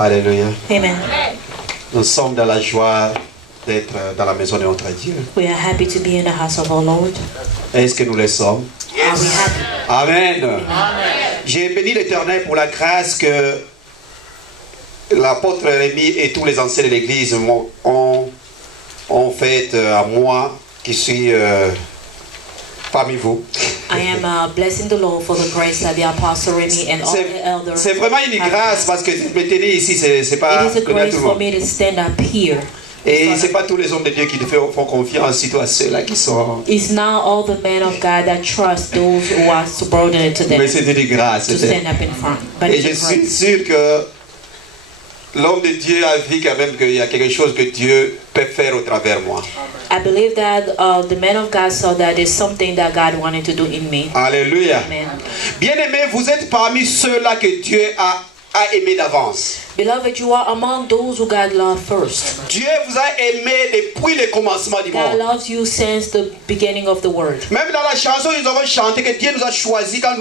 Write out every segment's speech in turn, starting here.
Alléluia. Amen. Nous sommes dans la joie d'être dans la maison de notre Dieu. We are happy to be in the house of our Lord. Est-ce que nous le sommes? Are we happy? Amen. J'ai béni l'Éternel pour la grâce que l'apôtre Rémi et tous les anciens de l'Église ont fait à moi qui suis parmi vous. I am blessing the Lord for the grace that the Apostle Remy and all the elders. C'est vraiment une grâce parce que me tenir ici, c'est pas It is a donné à grace tout le for monde. me to stand up here. Et c'est pas tous les hommes de Dieu qui font confiance, surtout à ceux-là qui sont. It's not all the men of God that trust those who are subordinate to them Mais c'est une grâce. to stand up in front. But Et it's je a suis grace. sûr que l'homme de Dieu a vu quand même qu'il y a quelque chose que Dieu peut faire au travers moi. I believe that the man of God saw that there's something that God wanted to do in me. Alléluia. Amen. Bien-aimés, vous êtes parmi ceux-là que Dieu a aimé d'avance. Beloved, you are among those who God loved first. Dieu vous a aimé depuis le commencement du God monde. loves you since the beginning of the world. Même dans la chanson, nous avons chanté que Dieu nous a choisis quand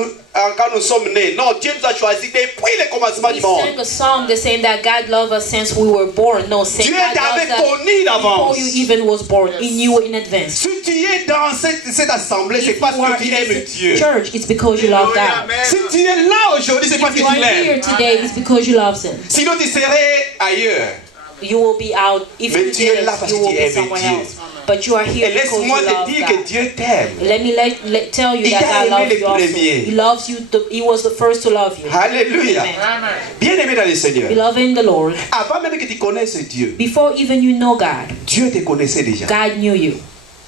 nous sommes nés. Non, Dieu nous a choisis depuis le commencement We du monde. sang a song that saying that God loved us since we were born. No, saying Dieu God t'avait loved us connu d'avance. before you even was born. He knew in advance. Si tu es dans cette assemblée, c'est If parce you are que tu in aimes this Dieu. church, it's because you love God. Si tu es là aujourd'hui, c'est parce If que you tu are here l'aimes. today, it's because you love Him. Sinon, tu serais ailleurs. You will be out. If Mais you tu es did là it, parce you que will tu be aimes somewhere Dieu. else. But you are Et here because you laisse-moi te love dire que God. Dieu t'aime. Let me tell you Il that t'a God aimé loves le you also. premier. He loves you. He was the first to love you. Alléluia. Amen. Bien-aimé dans le Seigneur. Beloved in the Lord, Avant même que tu connaisses Dieu, before even you know God, Dieu te connaissait déjà. God knew you.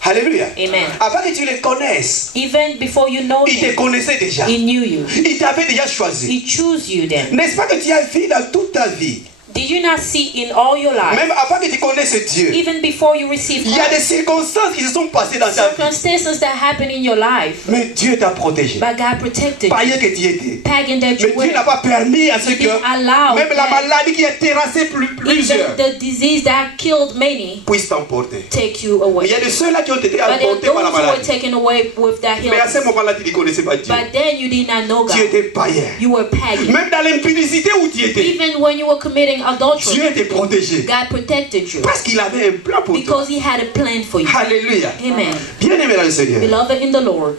Alléluia. Amen. Avant que tu le connaisses, Even before you know il te Him, connaissait déjà. He knew you. Il t'avait déjà choisi. He chose you then. N'est-ce pas que tu as vu dans toute ta vie, Did you not see in all your life, même avant que tu connaisses Dieu, even before you received il y a des Christ, circonstances qui se sont passées dans ta vie. circumstances that happen in your life, Mais Dieu t'a protégé. but God protected you, Païen que tu étais. pagan that Mais you Dieu n'a were, pas permis à ce He que didn't allow même la that maladie qui a terrassé plusieurs even the disease that killed many puisse t'emporter. take you Mais away. il y a de ceux-là qui ont été But there are emportés par la those who were maladie. taken away with that Mais à ce illness. moment-là, tu ne connaissais pas Dieu. But then you did not know Tu God. étais païen. You were pagan. Même dans l'impudicité où tu étais, Even when you were committing adultery, Dieu t'est protégé. God protected you Parce qu'il avait un plan pour toi. because He had a plan for you. Alléluia. Amen. Bien-aimé dans le Seigneur. Beloved in the Lord,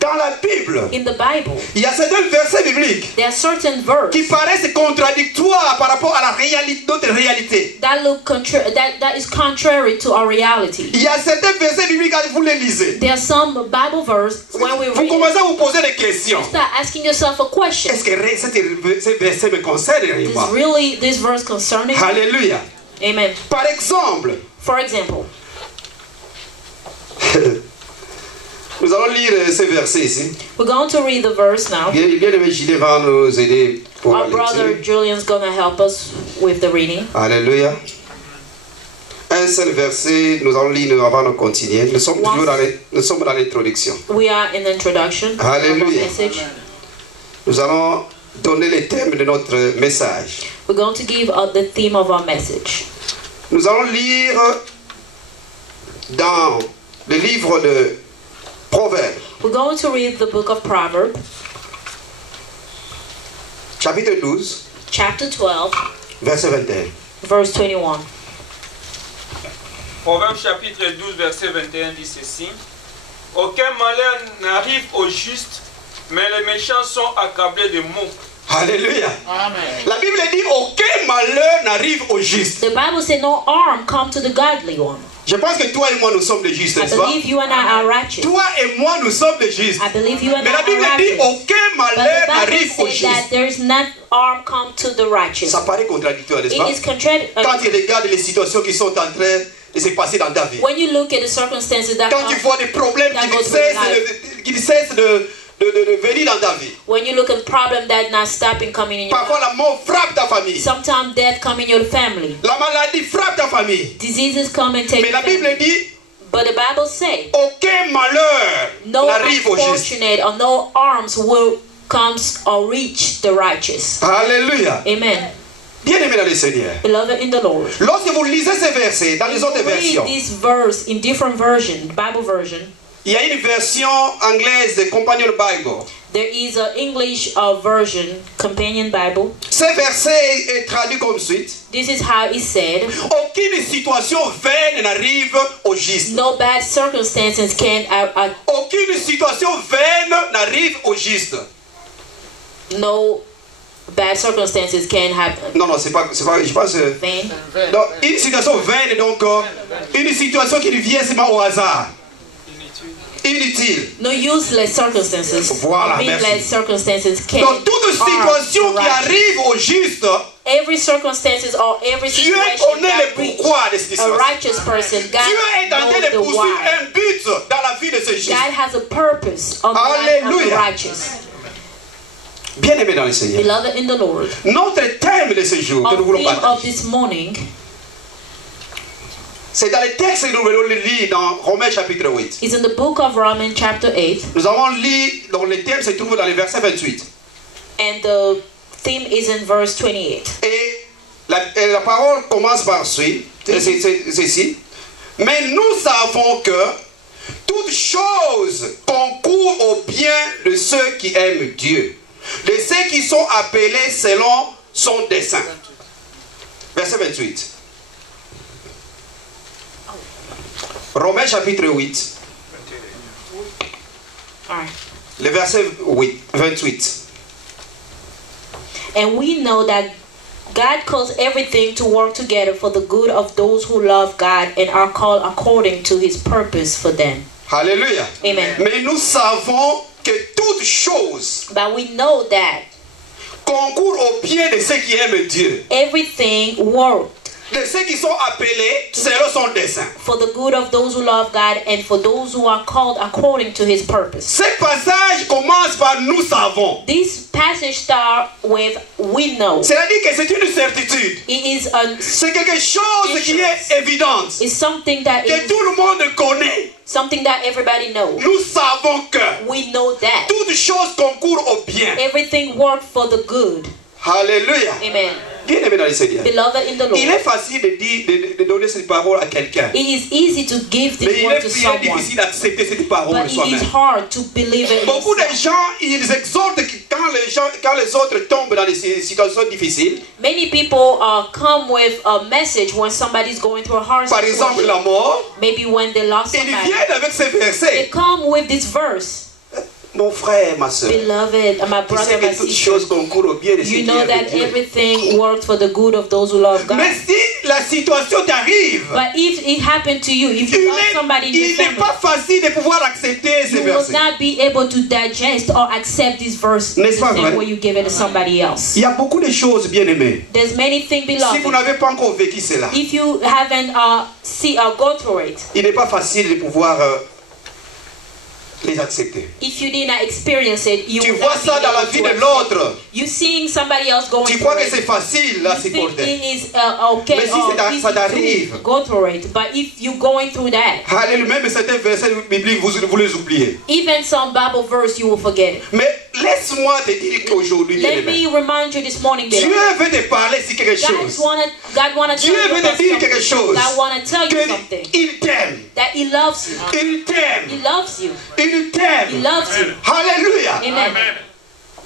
Dans la Bible, in the Bible, il y a certains versets bibliques there are certain verses qui paraissent contradictoires par rapport à la réalité, notre réalité. that look that is contrary to our reality. Il y a certains versets bibliques quand vous les lisez. There are some Bible verse when we Vous read, commencez à vous poser des questions. start asking yourself a question: Est-ce que ces versets me concernent Is réellement? really this verse concerning me? Alléluia. Amen. Par exemple, For example, nous allons lire ces versets ici. we're going to read the verse now. Bien-aimé Gilet va nous aider pour la Our brother lecture. Julian's gonna help us with the reading. Alléluia. Un seul verset, nous allons lire avant de continuer. Nous sommes toujours dans l'introduction. We are in the introduction of our Hallelujah. message. Nous allons donner le thème de notre message. We're going to give the theme of our message. Nous allons lire dans le livre de Proverbes, We're going to read the book of Proverbs, chapitre 12, chapter 12, verset 21. verse 21. Proverbe chapitre 12, verset 21 dit ceci. Aucun malheur n'arrive au juste, mais les méchants sont accablés de maux. Alléluia. La Bible dit aucun malheur n'arrive au juste. The Bible says no harm come to the godly one. Je pense que toi et moi nous sommes des justes, I n'est-ce pas? believe you and I are righteous. Toi et moi nous sommes des justes. I believe you and Mais la I Bible are dit righteous. aucun But malheur the Bible n'arrive au says that juste. there is not harm come to the righteous. Ça paraît contradictoire, n'est-ce It pas? is contrary. Quand tu regardes les situations qui sont en train de se passer dans ta vie. When you look at the circumstances that Quand tu vois des problèmes that qui goes ne with cessent de venir dans ta vie. when you look at problem that not stopping coming in your Parfois la mort frappe ta famille. sometimes death come in your family. La maladie frappe ta famille. Diseases come and take Mais la your family. Bible dit But the Bible says aucun malheur no n'arrive au juste. unfortunate or no harms will comes or reach the righteous. Alléluia. Amen. Bien-aimé dans le Seigneur. Beloved in the Lord. Lorsque vous lisez ces versets dans les autres Read versions, this verse in different version, Bible version. il y a une version anglaise de Companion Bible. There is an English version, Companion Bible. Ce verset est traduit comme suit. This is how it said. Aucune situation vaine n'arrive au juste. No bad circumstances can... Aucune situation vaine n'arrive au juste. No bad circumstances can happen. Non, c'est pas, je pense... Vain. Donc, une situation vaine, donc, une situation qui vient seulement au hasard. Inutile. No useless circumstances. Voilà, meaningless merci. circumstances can. Donc, toute situation qui arrive au juste, every circumstances or every Dieu situation connaît that le reach pourquoi de cette a situation. righteous person, God Dieu est en train de knows the poursuivre why. un but dans la vie de ce juste. God has a purpose on the life of the Alléluia. righteous. Bien aimé dans le Seigneur. Beloved in the Lord, Notre thème de ce jour que our nous voulons theme of partager, this morning, c'est dans le texte que nous voulons lire dans Romains chapitre 8. is in the book of Romans chapter 8, Nous avons lu, donc le thème se trouve dans le verset 28. and the theme is in verse 28. Et la parole commence par ceci. Mais nous savons que toute chose concourt au bien de ceux qui aiment Dieu, de ceux qui sont appelés selon son dessein. Verset 28. Romains chapitre 8, All right. le verset 28. And we know that God calls everything to work together for the good of those who love God and are called according to his purpose for them. Alléluia. Amen. Mais nous savons que toute chose But we know that concourt au bien de ceux qui aiment Dieu, everything works de ceux qui sont appelés selon son dessein. for the good of those who love God and for those who are called according to his purpose. Ce passage commence par nous savons. This passage starts with we know. C'est-à-dire que c'est une certitude. It is a C'est quelque chose qui est évident, it's something that que is tout le monde connaît. something that everybody knows. Nous savons que We know that toute chose concourt au bien. everything works for the good. Alléluia. Amen. Bien aimé dans le Seigneur. Beloved in the Il Lord, est facile de donner cette parole à quelqu'un. it is easy to give Mais this il word to est someone, difficile d'accepter cette parole but de it is soi-même. hard to believe it Beaucoup de yourself. gens, ils exhortent que quand les autres tombent dans des situations difficiles, Many people come with a message when somebody's going through a hard par exemple situation. la mort, Maybe when they lost ils somebody. viennent avec ces They versets. come with this verse. Mon frère, ma soeur, Beloved, my tu sais brother, my que toutes sister, choses concourent au bien de ceux you qui know aiment that Dieu. everything works for the good of those who love God. Mais si la situation t'arrive, But if it happened to you, if you love somebody in your il n'est family, pas facile de pouvoir accepter ces you will versets. not be able to digest or accept this verse the N'est-ce pas same vrai? way you give it to somebody else. Il y a beaucoup de choses, bien aimées. There's many things, Si vous beloved. n'avez pas encore vécu cela, If you haven't gone through it, il n'est pas facile de pouvoir les accepter. if you did not experience it, you Tu will vois not be ça dans la able vie to de accept l'autre. it. You seeing somebody else going Tu through crois que it. c'est facile à You think supporter. it is okay Mais si or ça easy t'arrive. to go through it, but if you're going through that, Alléluia, même certains versets bibliques, vous les oubliez. even some Bible verse, you will forget it. Mais laisse-moi te dire qu'aujourd'hui, bien Let aimé, me remind you this morning, Dieu beloved. veut te parler sur quelque chose. God wanna tell Dieu you veut about te dire something. quelque chose. God wanna tell you something. Qu'il t'aime. That He loves you. Il He t'aime. loves you. Il He t'aime. loves you. Alléluia. Amen.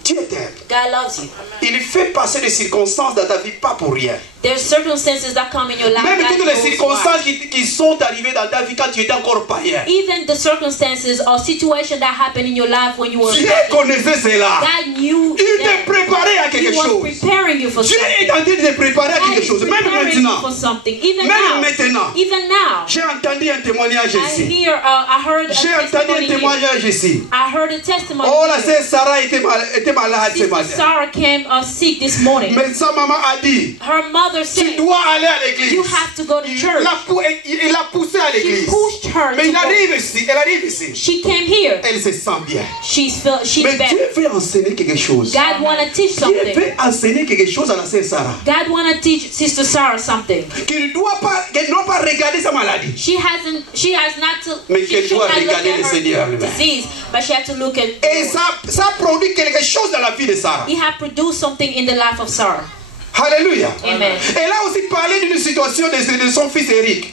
Dieu t'aime. God loves you. Il fait passer des circonstances dans ta vie pas pour rien. There's circumstances that come in your life. Même God toutes les knows why. circonstances qui sont arrivées dans ta vie quand tu étais encore païen. Even the circumstances or situation that happened in your life when you were Dieu back, connaissait cela. God knew Il te that préparait à He quelque was chose. preparing you for Dieu est something. en train de te préparer à God quelque is chose. Même preparing you maintenant. for something. Even Même now. maintenant. Even now. J'ai entendu un témoignage ici. I heard a J'ai entendu un testimony here. témoignage ici. I heard a testimony. Oh, la here. sœur Sarah était malade ce Sister matin. Sarah came sick this morning. Mais sa maman a dit, Her mother tu said, dois aller à l'église. you have to go to Il church. l'a poussée à She l'église. pushed her Mais to il go. arrive ici, elle arrive ici. She came here. Elle se sent bien. She's Mais better. Dieu veut enseigner quelque chose. God wanna teach Dieu something. veut enseigner quelque chose à la sœur Sarah. God wanna teach Sister Sarah something. Qu'elle ne doit pas regarder sa maladie. She has not to. Mais qu'elle She doit should not look regarder at le Seigneur her lui-même. disease, but she had to look at. Et ça produit quelque chose dans la vie de Sarah. He had produced something in the life of Sarah. Alléluia. Amen. Elle a aussi parlé d'une situation de son fils Eric.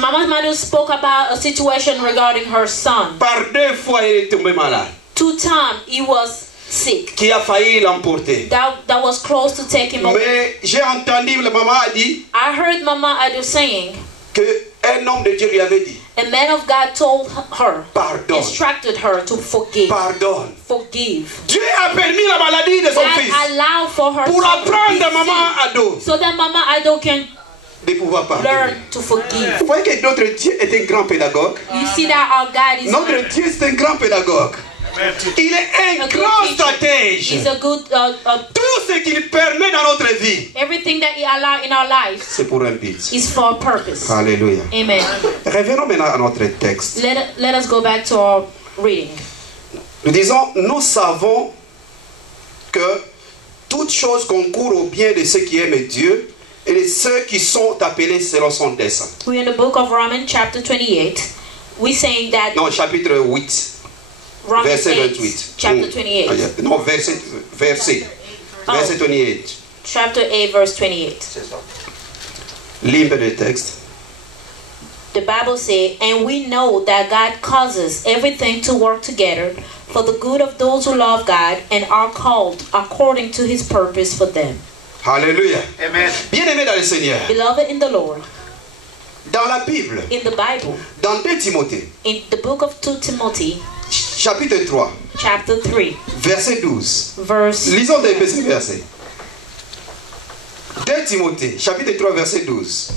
Mama's mother spoke about a situation regarding her son. Par 2 fois, il est tombé malade. 2 times he was sick. Qui a failli l'emporter. That was close to take him away. Mais j'ai entendu, la maman a dit I heard Mama Adu saying, que un homme de Dieu lui avait dit, a man of God told her, pardonne, instructed her to forgive. pardonne. Forgive. Dieu a permis la maladie de son fils God allowed for her pour son to apprendre be à maman sick, Ado so that Mama Ado can de pouvoir pardonner. learn to forgive. Vous voyez que notre Dieu est un grand pédagogue. You see that our God is Notre Dieu est un grand pédagogue. Il est un a good grand teacher. stratège. He's a good Tout ce qu'il permet dans notre vie, everything that he allows in our lives c'est pour un but. is for a purpose. Alléluia. Amen. Revenons maintenant à notre texte. Let us go back to our reading. Nous disons, nous savons que toute chose concourt au bien de ceux qui aiment Dieu et de ceux qui sont appelés selon son dessein. We're in the book of Romans chapter 28. We're saying that Non, chapitre 8, Romans verset 8, 28. chapter Mm. 28. Ah, yeah. Non, verset Oh. 28. Chapter 8, verse 28. Lis le texte. The Bible says, and we know that God causes everything to work together for the good of those who love God and are called according to his purpose for them. Alléluia. Amen. Bien-aimés dans le Seigneur, Beloved in the Lord, dans la Bible, in the Bible, dans 2 Timothée, in the book of 2 Timothy, chapitre 3, chapter 3, verset 12. verse Lisons des petits versets. 2 Timothée, chapitre 3, verset 12.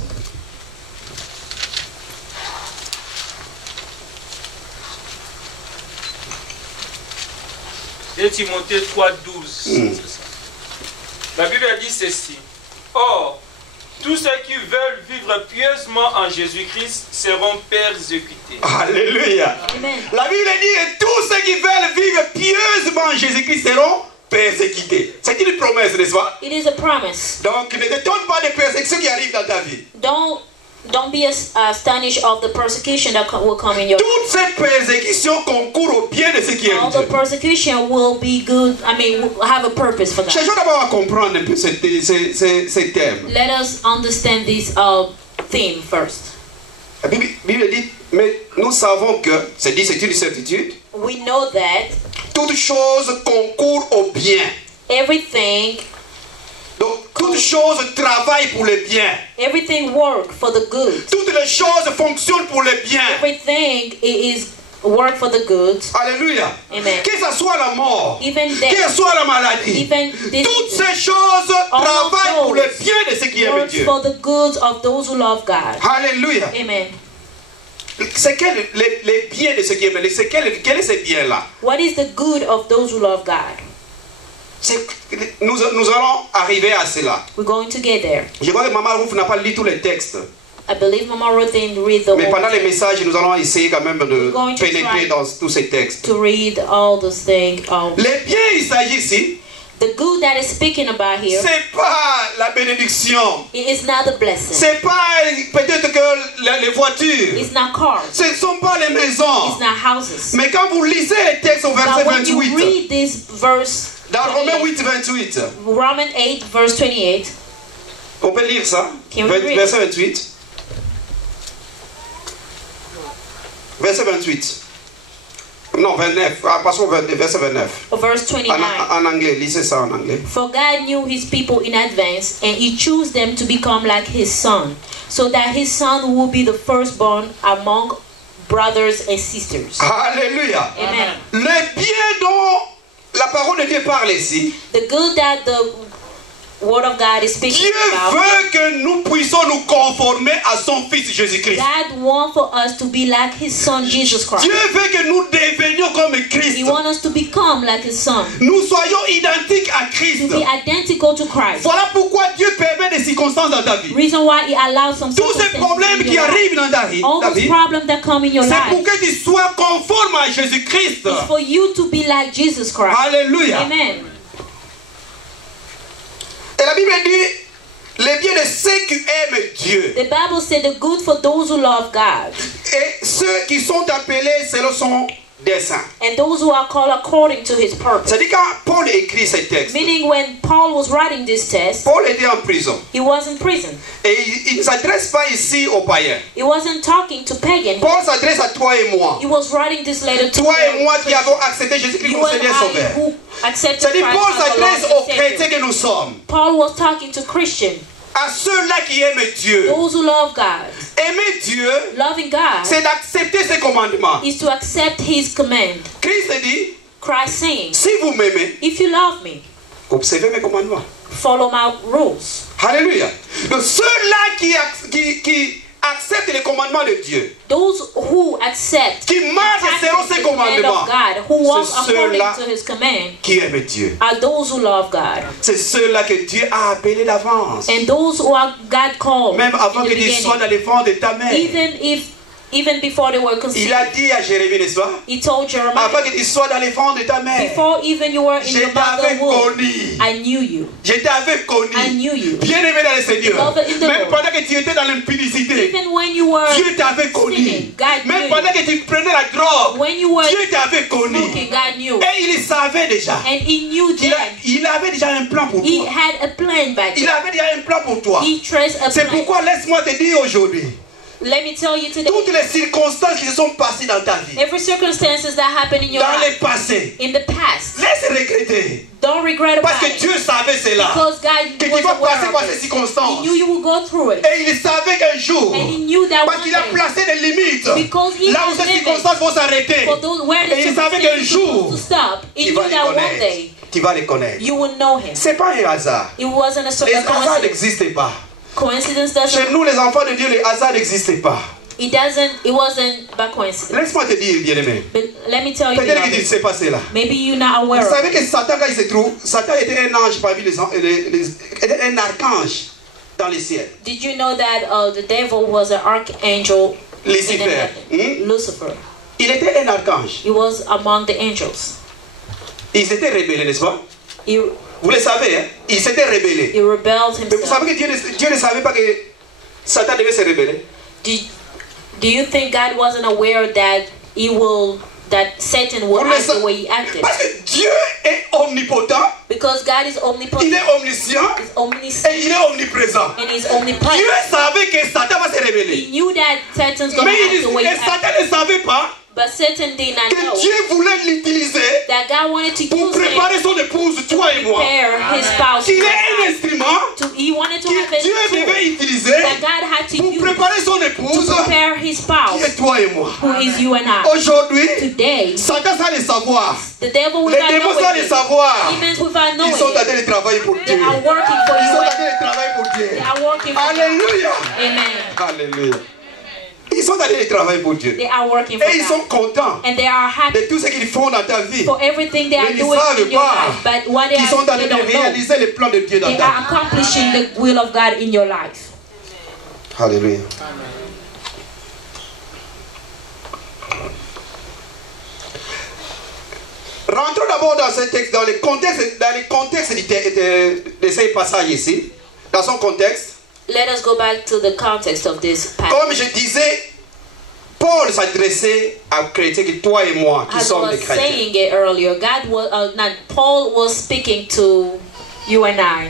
Et Timothée 3:12. La Bible a dit ceci. Or, tous ceux qui veulent vivre pieusement en Jésus-Christ seront persécutés. Alléluia. Amen. La Bible dit que tous ceux qui veulent vivre pieusement en Jésus-Christ seront persécutés. C'est une promesse, n'est-ce pas? It is a promise. Donc ne t'étonne pas des persécutions qui arrivent dans ta vie. Don't be astonished of the persecution that will come in your life. Toutes ces persécutions concourent au bien de ceux qui aiment All Dieu. the persecution will be good. Will have a purpose for that. Cherchons d'abord à comprendre un peu ces thèmes. Let us understand this theme first. La Bible dit, mais nous savons que, c'est une certitude, We know that toute chose concourt au bien. everything Donc, toute chose travaille pour le bien. everything work for the good. Toutes les choses fonctionnent pour le bien. Everything is work for the good. Alléluia. Amen. Que ce soit la mort, Even que death, ce soit la maladie, even toutes this ces choses all travaillent pour le those bien de ceux qui aiment works Dieu. for the good of those who love God. Alléluia. Amen. C'est quel les biens de ceux qui aiment Dieu? Quel est ce bien-là? What is the good of those who love God? Nous allons arriver à cela. We're going to get there. Je crois que Maman Rouf n'a pas lu tous les textes. I believe Mama Ruth didn't read the Mais whole pendant les thing. messages, nous allons essayer quand même de We're going to pénétrer try dans tous ces textes. to read all those things. Les biens, il s'agit ici, The good that is speaking about here, c'est pas la bénédiction. it is not the blessing. C'est pas peut-être que les voitures. It's not cars. Ce ne sont pas les maisons. It's not houses. Mais quand vous lisez les textes au verset But when you 28, read this verse, dans Romains 28, 8, 28, Romans 8, verse 28, on peut lire ça? Can we read? Verset 28. Verset 28. Non, 29. Passons au verset 29. verse 29. En anglais, lisez ça en anglais. For God knew his people in advance, and he chose them to become like his son, so that his son would be the firstborn among brothers and sisters. Alléluia. Amen. Le bien dont la parole de Dieu parle ici, The good that the word of God is speaking Dieu about, veut que nous puissions nous conformer à son Fils Jésus-Christ. God wants for us to be like his son Jesus Christ. Dieu veut que nous devenions comme He Christ. wants us to become like his son, Nous soyons identiques à to Christ. be identical to Christ. Voilà pourquoi Dieu permet des circonstances dans ta vie. Reason why he allows some Tous ces circumstances problèmes in qui your life. arrivent dans ta vie, All those problems that come in your c'est pour life que tu sois conforme à Jésus-Christ. is for you to be like Jesus Christ. Alléluia. Amen. Et la Bible dit, les biens de ceux qui aiment Dieu The Bible said the good for those who love God et ceux qui sont appelés selon son des saints. and those who are called according to his purpose. C'est-à-dire quand Paul écrit ces textes, Meaning when Paul was writing this text, Paul était en prison. he was in prison. Et il ne s'adresse pas ici aux païens. He wasn't talking to pagan. Paul s'adresse à toi et moi. He was writing this letter to Toi et moi qui Christians. avons accepté Jésus-Christ You comme and Seigneur I Sauveur. who accepted C'est-à-dire Christ Paul as the Lord s'adresse and aux Savior. chrétiens que nous sommes. Paul was talking to Christians, À ceux-là qui aiment Dieu. those who love God. Aimer Dieu, Loving God c'est d'accepter ses commandements. is to accept his command. Christ dit, Christ saying, si vous m'aimez, if you love me, observez mes commandements. follow my rules. Alléluia. Donc ceux-là qui acceptent les commandements de Dieu, Those who accept qui marchent selon ses the command commandements, of God, who walk c'est according ceux-là to his command, qui aiment Dieu. are those who love God. C'est ceux-là que Dieu a appelés d'avance. And those who are God called Même avant in que the tu sois beginning, dans les ventres de ta mère. even before they were Il conceived, a dit à Jérémie, n'est-ce pas? he told Jeremiah, Avant que tu sois dans les ventres de ta mère. before even you were in Je your t'avais mother's womb, connu. I knew you. Je t'avais connu. I knew you. Bien aimé dans le Seigneur. Beloved in the Même Lord. pendant que tu étais dans l'impudicité, Even when you were Dieu t'avait connu. sinning, God Même knew pendant you. que tu prenais la drogue, When you were Dieu t'avait connu. smoking, God knew. Et il savait déjà. And he knew Il, then. il avait déjà un plan pour He toi. had a plan back Il then. avait déjà un plan pour toi. He traced a C'est plan. pourquoi laisse-moi te dire aujourd'hui, Let me tell you today, toutes les circonstances qui se sont passées dans ta vie, every circumstances that happened in your dans le life, passé, in the past, laisse regretter. don't regret Parce about que it. Dieu savait cela. Because God Que tu was vas passer aware par of ces it. circonstances. He knew you would go through it. Et il savait qu'un jour, And he knew that parce one qu'il a day, placé des limites, because he là où has ces limits circonstances vont s'arrêter, for those where the et il savait qu'un circumstances jour, supposed to stop, he tu knew vas les that one connaître. day Tu vas les connaître. you would know him. C'est pas un hasard. It wasn't a Les hasards coincidence. n'existent pas. Coincidence Chez doesn't. nous, les enfants de Dieu, les hasards n'existent pas. It wasn't by coincidence. Laisse-moi te dire, bien-aimé. But let me tell you, Peut-être que tu ne beloved, sais pas cela. maybe you're not Vous aware of savez it. que Satan, quand il se trouve, Satan était un ange parmi était un archange dans les ciels. Did you know that the devil was an archangel in the Lucifer. heaven? Lucifer. Il était un archange. He was among the angels. Il s'était rébellé, n'est-ce pas? He Vous le savez, hein? Il s'était rébellé. rebelled Mais vous himself. savez que Dieu ne savait pas que Satan devait se rébeller. Do you think God wasn't aware that that Satan will Vous le act the savez. way he acted? Parce que Dieu est omnipotent, Because God is il omnipotent, est omniscient is omniscient, et il est omniprésent. and He's Dieu omnipresent. savait que Satan va se He révéler. knew that Satan's going Mais to act the way he et acted. Satan ne savait pas But Satan did not know que Dieu voulait l'utiliser that God wanted to pour use him préparer son épouse, toi et moi. prepare his spouse. Qu'il est un instrument He wanted to have que a Dieu tool devait utiliser that God had to pour use préparer son to épouse, prepare his qui spouse, est toi et moi. who is you and I. Aujourd'hui, Today, Satan sans le savoir, the devil les without démons sans knowing le it, savoir, demons without ils knowing sont en it, train de travailler pour they Dieu. are working for Ils sont en you. train de travailler pour Dieu. They are working for you. Alléluia. Amen. Alléluia. Ils sont en train de travailler pour Dieu. They are working for Et ils sont God. contents And they are happy de tout ce qu'ils font dans ta vie. for everything they are Mais ils ne doing savent in your pas life. But what qu'ils sont en train they de don't know, réaliser le plan de Dieu dans they ta are vie. accomplishing the will of God in your life. Alléluia. Rentrons d'abord dans ce texte, dans les contextes de ces passages ici, dans son contexte. Let us go back to the context of this Comme passage. je disais, Paul s'adressait à chrétiens, que toi et moi, qui As I sommes was des chrétiens. saying it earlier, Paul was speaking to you and I.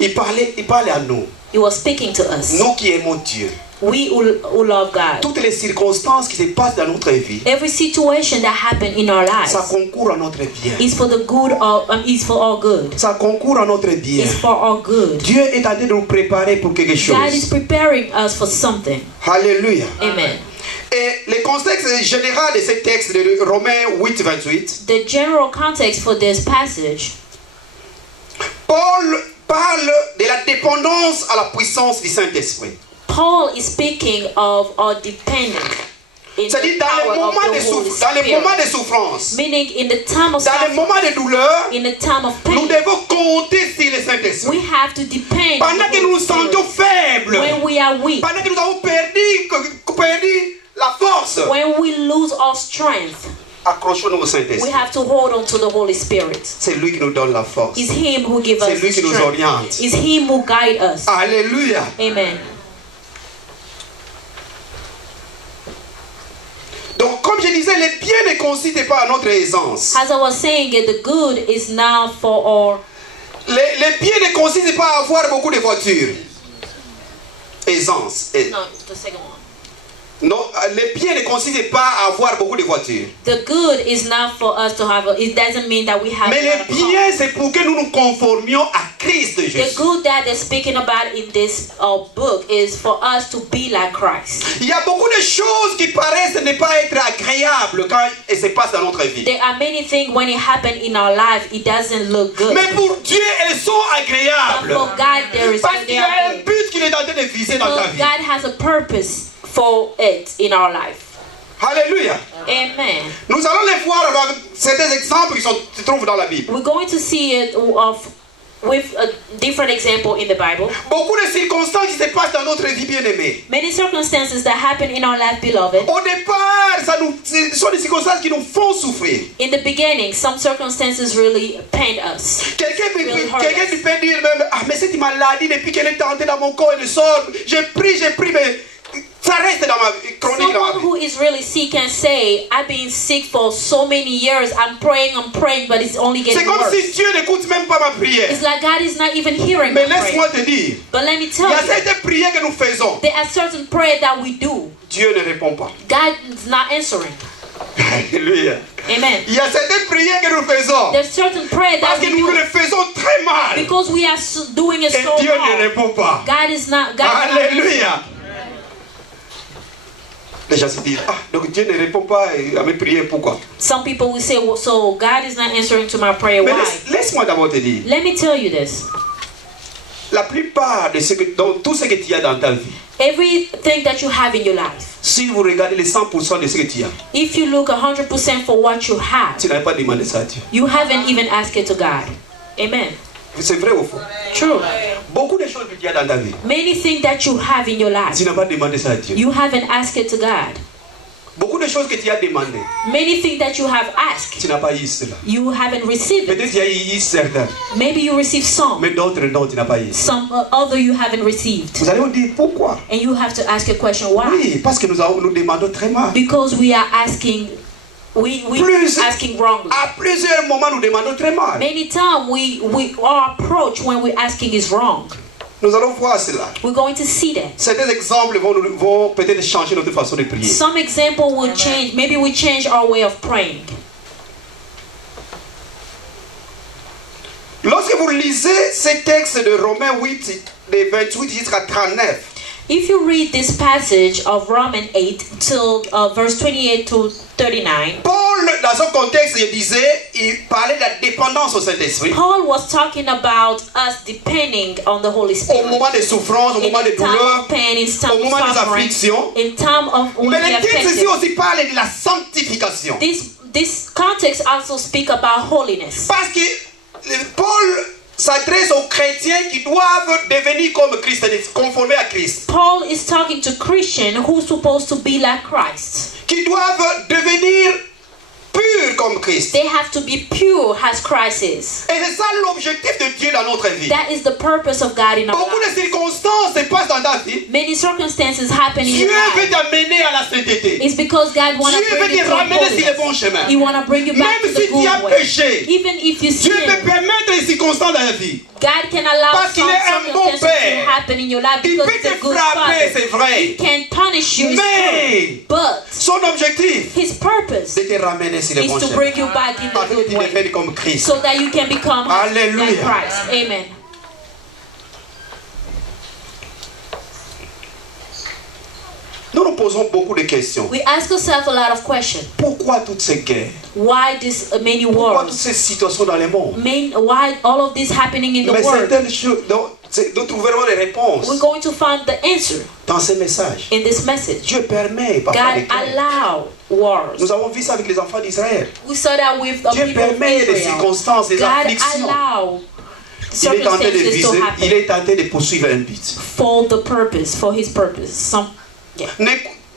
Il parlait à nous, He was speaking to us. nous qui aimons Dieu. We who love God. Toutes les circonstances qui se passent dans notre vie, Every situation that happened in our lives ça concourt à notre bien. is for the good of is for our good. Ça concourt à notre bien. It's for our good. Dieu est en train de nous préparer pour quelque God is chose. preparing us for something. Alléluia. Amen. Et le contexte général de ce texte de Romains 8, 28, The general context for this passage, Paul parle de la dépendance à la puissance du Saint-Esprit. Paul is speaking of our dependence in C'est-à-dire the dans power les of moments de the Holy dans les moments Spirit. de souffrance, Meaning in the time of dans les suffering, moments de douleur, in the time of nous pain, devons compter sur le we Saint-Esprit. have to depend on Pendant the que nous Holy nous sentons Spirit. faibles, When we are weak, pendant que nous avons perdu la force, when we lose our strength, accrochons-nous au we Saint-Esprit. have to hold on to the Holy Spirit. C'est lui qui nous donne la force. It's Him who gives C'est us lui the qui nous strength. oriente. It's Him who guides us. Alléluia. Amen. Donc, comme je disais, les biens ne consistent pas à notre aisance. As I was saying, the good is now for our. Les biens ne consistent pas à avoir beaucoup de voitures. Aisance. No, the second one. Non, les biens ne consistent pas à avoir beaucoup de voitures. The good is not for us to have. It doesn't mean that we have. Mais les biens, c'est pour que nous nous conformions à Christ The Jésus. good that they're speaking about in this book is for us to be like Christ. Il y a beaucoup de choses qui paraissent ne pas être agréables quand elles se passent dans notre vie. There are many things when it happens in our life, it doesn't look good. Mais pour Dieu, elles sont But agréables. for God, there is Parce qu'il y a un but qu'il est en train de viser dans ta because vie. God has a purpose for it in our life. Alléluia. Amen. Nous allons les voir dans certains exemples qui se trouvent dans la Bible. We're going to see it with a different example in the Bible. Beaucoup de circonstances qui se passent dans notre vie, bien-aimée. Many circumstances that happen in our life, beloved. Au départ, ce sont des circonstances qui nous font souffrir. In the beginning, some circumstances really pain us. Quelqu'un peut dire même, ah mais cette maladie, depuis qu'elle est entrée dans mon corps, elle sort. J'ai pris, mais ça reste dans ma chronique. Dans ma Someone vie. who is really sick can say, I've been sick for so many years. I'm praying, but it's only C'est getting comme worse. si Dieu n'écoute même pas ma prière. It's like God is not even hearing Mais my prayer. laisse-moi te dire, But let me il tell y a you, certaines prières que nous faisons. there are certain prayers that we do. Dieu ne répond pas. God is not answering. Alléluia. Amen. Il y a certaines prières que nous faisons. There's certain prayers Parce that que we nous do le faisons très mal. because we are doing it Et so Dieu ne wrong. répond pas. God is not. God is not Alléluia. Les gens se disent, ah, donc Dieu ne répond pas à mes prières, pourquoi? Some people will say, well, so God is not answering to my prayer. Mais Why? laisse-moi d'abord te dire, Let me tell you this. la plupart de tout ce que tu as dans ta vie, Everything that you have in your life, si vous regardez les 100% de ce que tu as, if you look 100% for what you have, tu n'as pas demandé ça à Dieu. you haven't even asked it to God. Amen. C'est vrai ou faux? True. Beaucoup de choses que tu as dans ta vie, Many things that you have in your life, tu n'as pas demandé ça à Dieu. you haven't asked it to God. Beaucoup de choses que tu as demandé, Many things that you have asked, tu n'as pas eu cela. you haven't received it. Peut-être tu as eu certains, Maybe you received some, mais d'autres non, tu n'as pas eu. some other you haven't received. Vous allez vous dire pourquoi? And you have to ask a question, why? Oui, parce que nous demandons très mal. Because we are asking, we asking wrongly. À plusieurs moments, nous demandons très mal. Many times our approach when we're asking is wrong. Nous allons voir cela. We're going to see that. Certains exemples vont peut-être changer notre façon de prier. Some example will change. Maybe we change our way of praying. Lorsque vous lisez ces textes de Romains 8, de 28 jusqu'à 39, If you read this passage of Romans 8 till verse 28 to 39, Paul, dans son contexte, il parlait de la dépendance au Saint-Esprit. Paul was talking about us depending on the Holy Au Spirit. moment des souffrances, au In moment des time douleurs, of pain, in time au moment of des suffering, afflictions. in time of when Mais we le are texte ici affected. aussi parle de la sanctification. This context also speak about holiness. Parce que Paul s'adresse aux chrétiens qui doivent devenir comme Christ, conformer à Christ. Paul is talking to Christians who's supposed to be like Christ. Qui doivent devenir purs comme Christ. They have to be pure as Christ is. Et c'est ça l'objectif de Dieu dans notre vie. That is the purpose of God in our Beaucoup de life. circonstances se passent dans ta vie. Many circumstances happen in Dieu your veut life. t'amener à la sainteté. It's because God wants Dieu to veut bring you te to ramener sur le holiness. bon chemin. He want to bring you back to Même the si tu as good way. péché, Even if you Dieu peut sin, permettre les circonstances dans la vie. God can allow Parce qu'il some est un bon circumstances to père. happen in your life Il because peut it's a te good frapper, Father. c'est vrai. He can punish you, it's true. Mais But son objectif, His purpose c'est de te ramener sur le is bon to chemin. bring you back in the Parce que good tu way, deviens comme Christ. so that you can become Alléluia. like Christ. Amen. Nous nous posons beaucoup de questions. We ask ourselves a lot of questions. Pourquoi toutes ces guerres? Why this many Pourquoi toutes wars? ces situations dans le monde? Why all of this happening in the Mais world? certaines choses, nous trouverons des réponses We're going to find the answer dans ces messages. in this message. Dieu permet parfois des God guerres. allow wars. Nous avons vu ça avec les enfants d'Israël. We saw that with the Dieu people of permet des Israel. circonstances, des God afflictions. allow Il est en train de circumstances to viser, il happen est en train de poursuivre un but. for the purpose, for His purpose.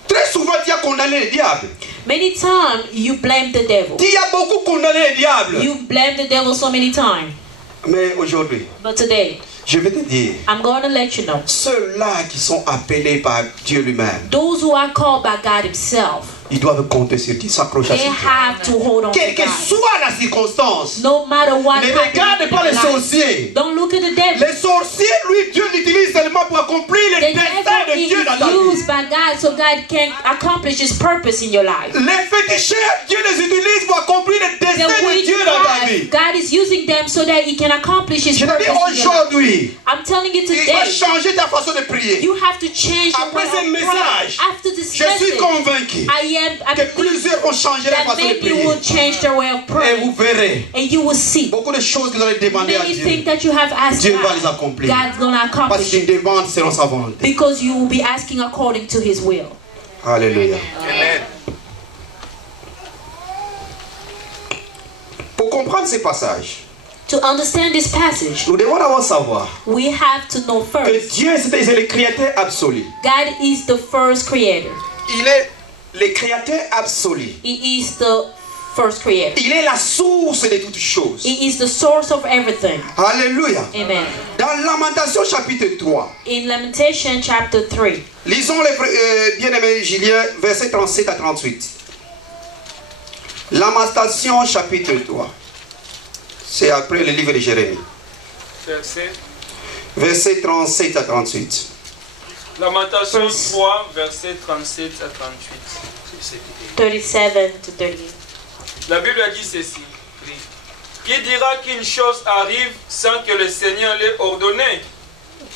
Très souvent, tu as condamné le diable. Many times you blame the devil. Tu as beaucoup condamné le diable. You blame the devil so many times. Mais aujourd'hui, But today, je vais te dire, I'm going to let you know. ceux-là qui sont appelés par Dieu lui-même, Those who are called by God Himself, ils doivent compter sur Dieu, s'accrocher à They Dieu. have to hold on to Quelle que God. soit la circonstance, No matter what ne regarde happens pas in les your life. sorciers. Don't look at the devil. Les sorciers, lui, Dieu l'utilise seulement pour accomplir The les desseins de devil Dieu dans ta is vie. used by God so God can accomplish His purpose in your life. Les féticheurs, Dieu les utilise pour accomplir les The desseins de Dieu dans ta vie. witchcraft, God is using them so that He can accomplish His Je te purpose dis in your life. aujourd'hui, I'm telling you il va today, changer ta façon de prier. you have to change your Après way ce of message, praying. After this je suis message, convaincu I que believe plusieurs vont changer la that façon de maybe you prier. will change their way of Et vous praying, verrez and you will see beaucoup de choses que vous allez demander à many Dieu. things that you have asked Dieu va les God, accomplir. God's gonna Parce accomplish qu'une it demande selon sa volonté. because you will be asking according to His will. Alléluia. Amen. Pour comprendre ces passages, To understand this passage, nous devons d'abord savoir we have to know que first, Dieu c'est le créateur absolu. God is the first creator. Il est le créateur absolu. He is the first creator. Il est la source de toutes choses. He is the source of everything. Alléluia. Amen. Dans Lamentation chapitre 3, In Lamentation chapter 3, lisons les bien-aimé Julien, versets 37 à 38. Lamentation chapitre 3. C'est après le livre de Jérémie. Versets 37 à 38. Lamentation 3, verset 37 à 38. 37 to 38. La Bible a dit ceci. Qui dira qu'une chose arrive sans que le Seigneur l'ait ordonné?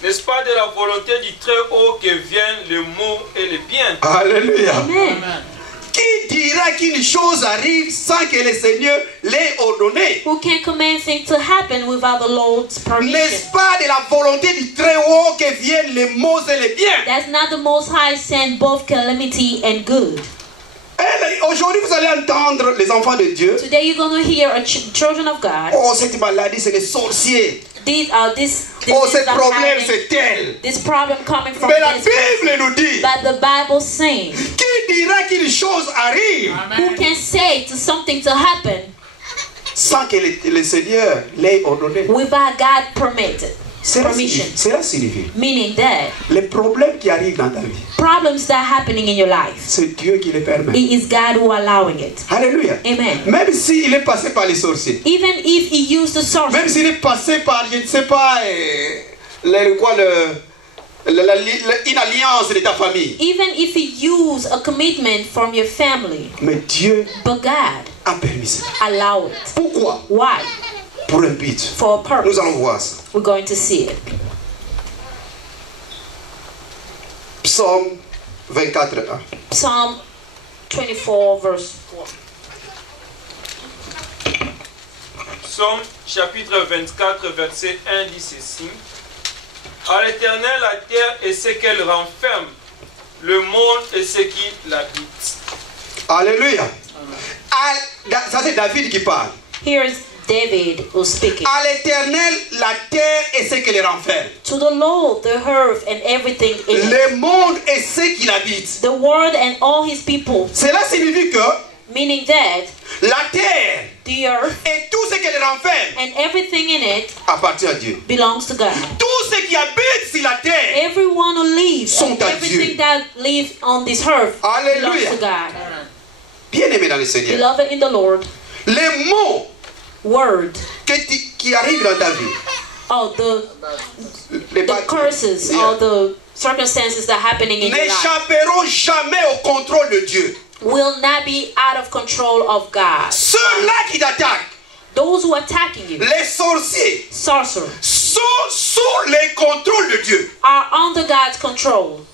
N'est-ce pas de la volonté du Très-Haut que viennent le mot et le bien? Alléluia. Amen. Qui dira qu'une chose arrive sans que le Seigneur l'ait ordonné? Who can command things to happen without the Lord's permission? N'est-ce pas de la volonté du Très-Haut que viennent les maux et les biens? That's not the Most High send both calamity and good. Et aujourd'hui, vous allez entendre les enfants de Dieu. Today you're going to hear children of God. Oh, cette maladie, c'est les sorciers. This Oh, is ce the problème, happening. c'est tel. This problem coming from Mais la this Bible person. nous dit, But the Bible saying, qui dira qu'une chose arrive who can say to something to happen sans que le Seigneur l'ait ordonné? without God permitted? Permission. Cela signifie, Meaning that les problèmes qui arrivent dans ta vie, problems that are happening in your life, c'est Dieu qui les permet. it is God who allowing it. Alléluia. Amen. Même s'il est passé par les sorciers, Even if he used the source, même s'il est passé par, je ne sais pas, une alliance de ta famille, even if he used a commitment from your family, mais Dieu but God a permis ça. allowed it. Pourquoi? Why? Pour un but. For a purpose. Nous allons voir ça. We're going to see it. Psaume 24:1. Psalm 24 verse 4. Psaume chapitre 24, verset 1 dit ceci. À l'Éternel la terre et ce qu'elle renferme, le monde et ce qui l'habite. Alléluia. Ça c'est David qui parle. Here is David who's speaking. À l'Éternel la terre et ce qu'elle renferme. To the Lord, the earth and everything in it, Le monde et ce qui l'habite. the world and all his people, Cela signifie que meaning that la terre the earth et tout ce qu'elle renferme and everything in it appartient à Dieu. belongs to God. Tout ce qui habite sur la terre. Everyone who lives Sont and à everything Dieu. that lives on this earth belongs Alléluia. to God. Bien aimé dans le Seigneur. Beloved in the Lord, Les mots word, qui arrivent dans ta vie. oh Les the curses, or the circumstances that are happening in your life n'échapperont jamais au contrôle de Dieu. will not be out of control of God. Ceux-là qui t'attaquent, Those who are attacking you, les sorciers, sorcerers, sont sous le contrôle de Dieu. are under God's control.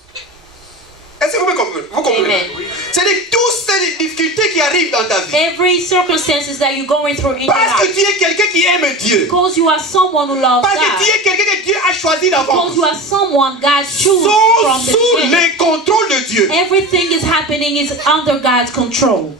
Est-ce que vous comprenez? Amen. C'est-à-dire toutes ces difficultés qui arrivent dans ta vie. Every circumstances that you're going through in your Parce que life, tu es quelqu'un qui aime Dieu. because you are someone who loves Parce que tu God, es quelqu'un que Dieu a choisi d'avance. because you are someone God chose Sont from the sous beginning. le contrôle de Dieu. Everything is happening is under God's control.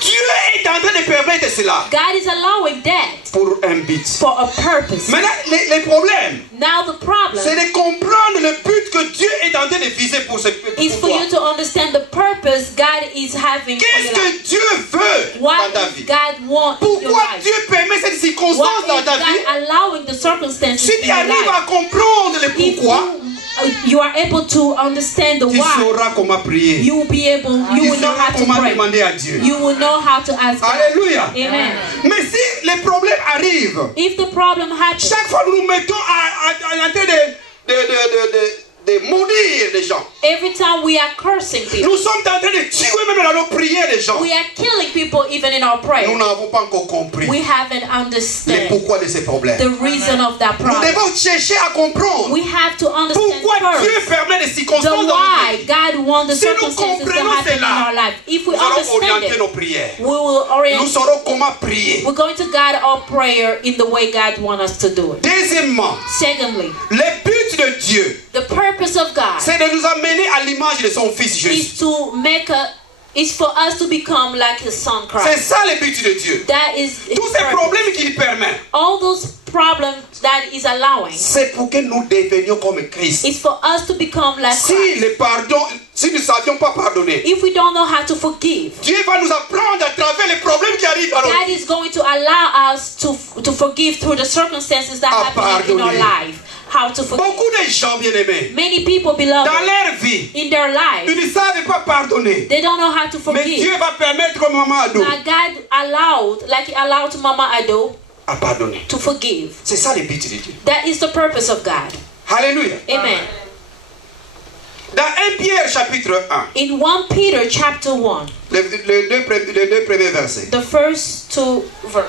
Dieu est en train de permettre cela God is allowing that pour un but. for a purpose. Maintenant, les problèmes, Now the problem c'est de comprendre le but que Dieu est en train de viser pour ce is for toi. you to understand the purpose God is having for Qu'est-ce your life. que Dieu veut What dans ta does vie? God want in your Pourquoi life? Dieu permet cette circonstance What dans is ta God vie? allowing the circumstances Si in tu your arrives life? à comprendre le If pourquoi, you you are able to understand the tu why, sauras comment prier. you will be able, you Tu will know sauras how to comment pray. demander à Dieu. You will know how to ask God. Alléluia. Amen. Mais si les problèmes arrivent, If the problem happens, chaque fois nous nous mettons en train de maudire les gens. every time we are cursing people, Nous sommes en train de tuer même dans nos prières les gens. we are killing people even in our Nous prayer. n'avons pas encore compris We haven't le understood pourquoi de ces problèmes. the reason of that Nous problem. devons chercher à comprendre We have to understand pourquoi Dieu first permet des the circonstances dans notre why vie. God wants the Si nous circumstances to comprenons happen in cela, our life. If we Nous allons understand orienter it, nos prières. we will Nous orient. saurons comment prier. We're going to guide our prayer in the way God wants us to do it. Deuxièmement, Secondly, le but de Dieu, the purpose of God c'est de nous amener à l'image de son Fils Jésus. is to make is for us to become like His Son C'est Christ. ça le but de Dieu. That is His Tous ces purpose. problèmes qu'il permet, All those problems that is allowing c'est pour que nous devenions comme Christ. is for us to become like Si Christ. le pardon, si nous ne savions pas pardonner, If we don't know how to forgive, Dieu va nous apprendre à travers les problèmes qui arrivent dans notre God vie. is going to allow us to forgive through the circumstances that Ah, happen in our pardonner. life. How to forgive. Beaucoup de gens bien-aimés, Many people, beloved, dans leur vie, in their ils life, ne savent pas pardonner. they don't know how to Mais forgive. Dieu va permettre comme Maman Ado Now God allowed, like He allowed Mama Ado à pardonner. to forgive. C'est ça le but de Dieu. That is the purpose of God. Alléluia. Amen. Dans 1 Pierre chapitre 1, In 1 Peter chapter 1, les deux premiers versets. the first two verses.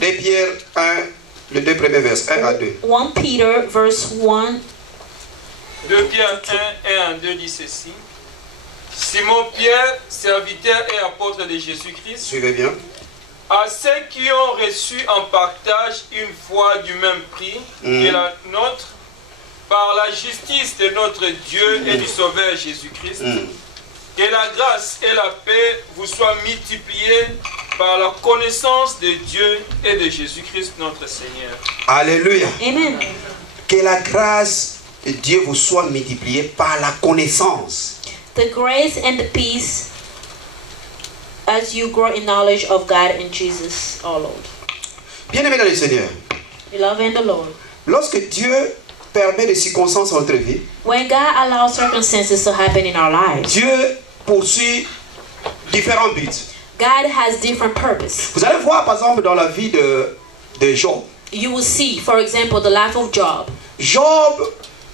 De Pierre 1, les deux premiers versets, 1 à 2. 1 Peter verse 1. 2 Pierre 1, 1 à 2 dit ceci. Simon Pierre, serviteur et apôtre de Jésus-Christ, Suivez bien. à ceux qui ont reçu en partage une foi du même prix que la nôtre, par la justice de notre Dieu et du Sauveur Jésus-Christ, que la grâce et la paix vous soient multipliées par la connaissance de Dieu et de Jésus-Christ notre Seigneur. Alléluia. Amen. Que la grâce de Dieu vous soit multipliée par la connaissance. The grace and the peace as you grow in knowledge of God and Jesus our Lord. Bien-aimés dans le Seigneur, Beloved in the Lord. lorsque Dieu permet des circonstances dans notre vie, When God allows circumstances to happen in our lives, Dieu poursuit différents buts. God has different purpose. Vous allez voir par exemple dans la vie de Job. You will see, for example, the life of Job. Job,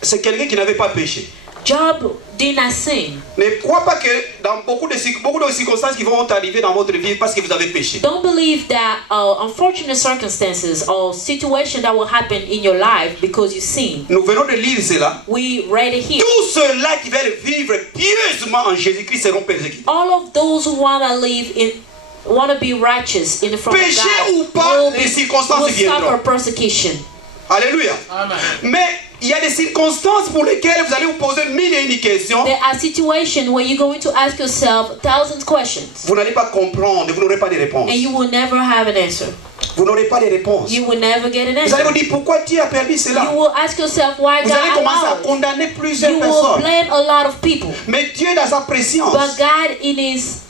c'est quelqu'un qui n'avait pas péché. Job did not sin. Ne crois pas que dans beaucoup de circonstances qui vont arriver dans votre vie parce que vous avez péché. Don't believe that unfortunate circumstances or situation that will happen in your life because you sin. Nous venons de lire cela. We read it here. Tous ceux-là qui veulent vivre pieusement en Jésus-Christ seront persécutés. All of those who want to live in, want to be righteous in the front of Péché ou God pas, will, les circonstances will suffer viendront. persecution. Alléluia. Amen. Mais il y a des circonstances pour lesquelles vous allez vous poser mille et une questions. There are situations where you're going to ask yourself thousands of questions Vous n'allez pas comprendre, vous n'aurez pas de réponse. and you will never have an answer. Vous n'aurez pas de réponse. You will never get an Vous allez vous answer. dire pourquoi Dieu a permis You cela. will ask yourself why Vous allez God commencer à allowed. condamner plusieurs You will personnes. blame a lot of people. Mais Dieu dans sa préscience. But God in His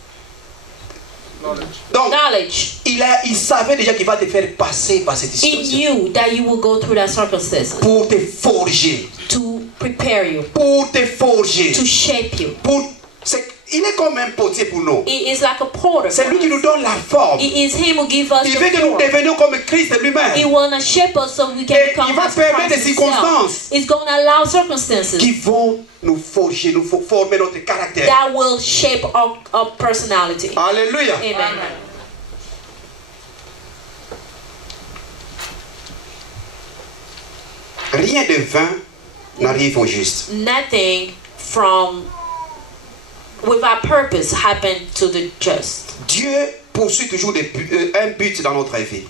Donc, knowledge il savait déjà qu'il va te faire passer par cette in situation. you that you will go through that circumstances Pour te forger. to prepare you, Pour te forger. to shape you. Il est comme un potier pour nous. It is like a porter. C'est lui qui nous donne la forme. It is Him who gives us Il the veut que nous form. devenions comme Christ He lui-même. wanna shape us so we can Et become il va as permettre Christ des Himself. circonstances It's going to allow circumstances qui vont nous forger, nous former notre caractère. that will shape our personality. Alléluia. Amen. Rien de vain n'arrive au juste. Nothing from without purpose happened to the just. Dieu poursuit toujours un but dans notre vie.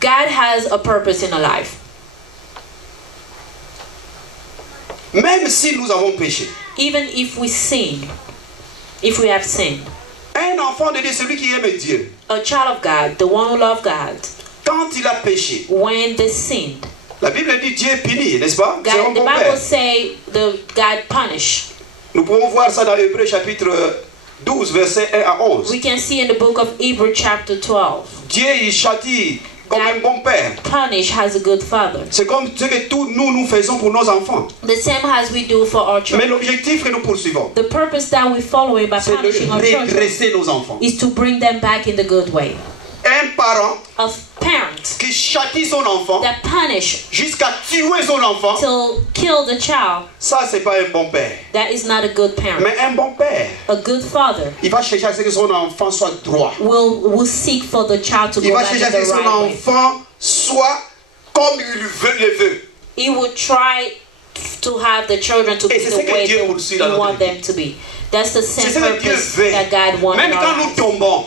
God has a purpose in our life. Même si nous avons péché. Even if we sin, if we have sinned. Un enfant de Dieu, celui qui aime Dieu, A child of God, the one who loves God, quand il a péché, when they sinned, la Bible dit Dieu punit, n'est-ce pas? C'est God, un the bon Bible père. say God punish. Nous pouvons voir ça dans Hébreux chapitre 12, verset 1 à 11. We can see in the book of Hebrews chapter 12. Dieu, il châtie comme un bon père. Punish as a good father. C'est comme ce que tous nous faisons pour nos enfants. The same as we do for our Mais children. l'objectif que nous poursuivons, The purpose that we're following by c'est de punishing our children régresser nos enfants. is to bring them back in the good way. Un parent Of parents qui châtie son enfant that punish jusqu'à tuer son enfant, till kill the child, ça c'est pas un bon père. that is not a good parent. Mais un bon père, A good father il va chercher à ce que son enfant soit droit. will seek for the child to Il go va back chercher à in ce que the son right way. enfant soit comme il le veut. He will try to have the children to be Et c'est the ce que way Dieu that poursuit dans you notre want vie. them to be. That's the C'est same ce que Dieu purpose veut. that God wants Même in our quand nous lives. tombons,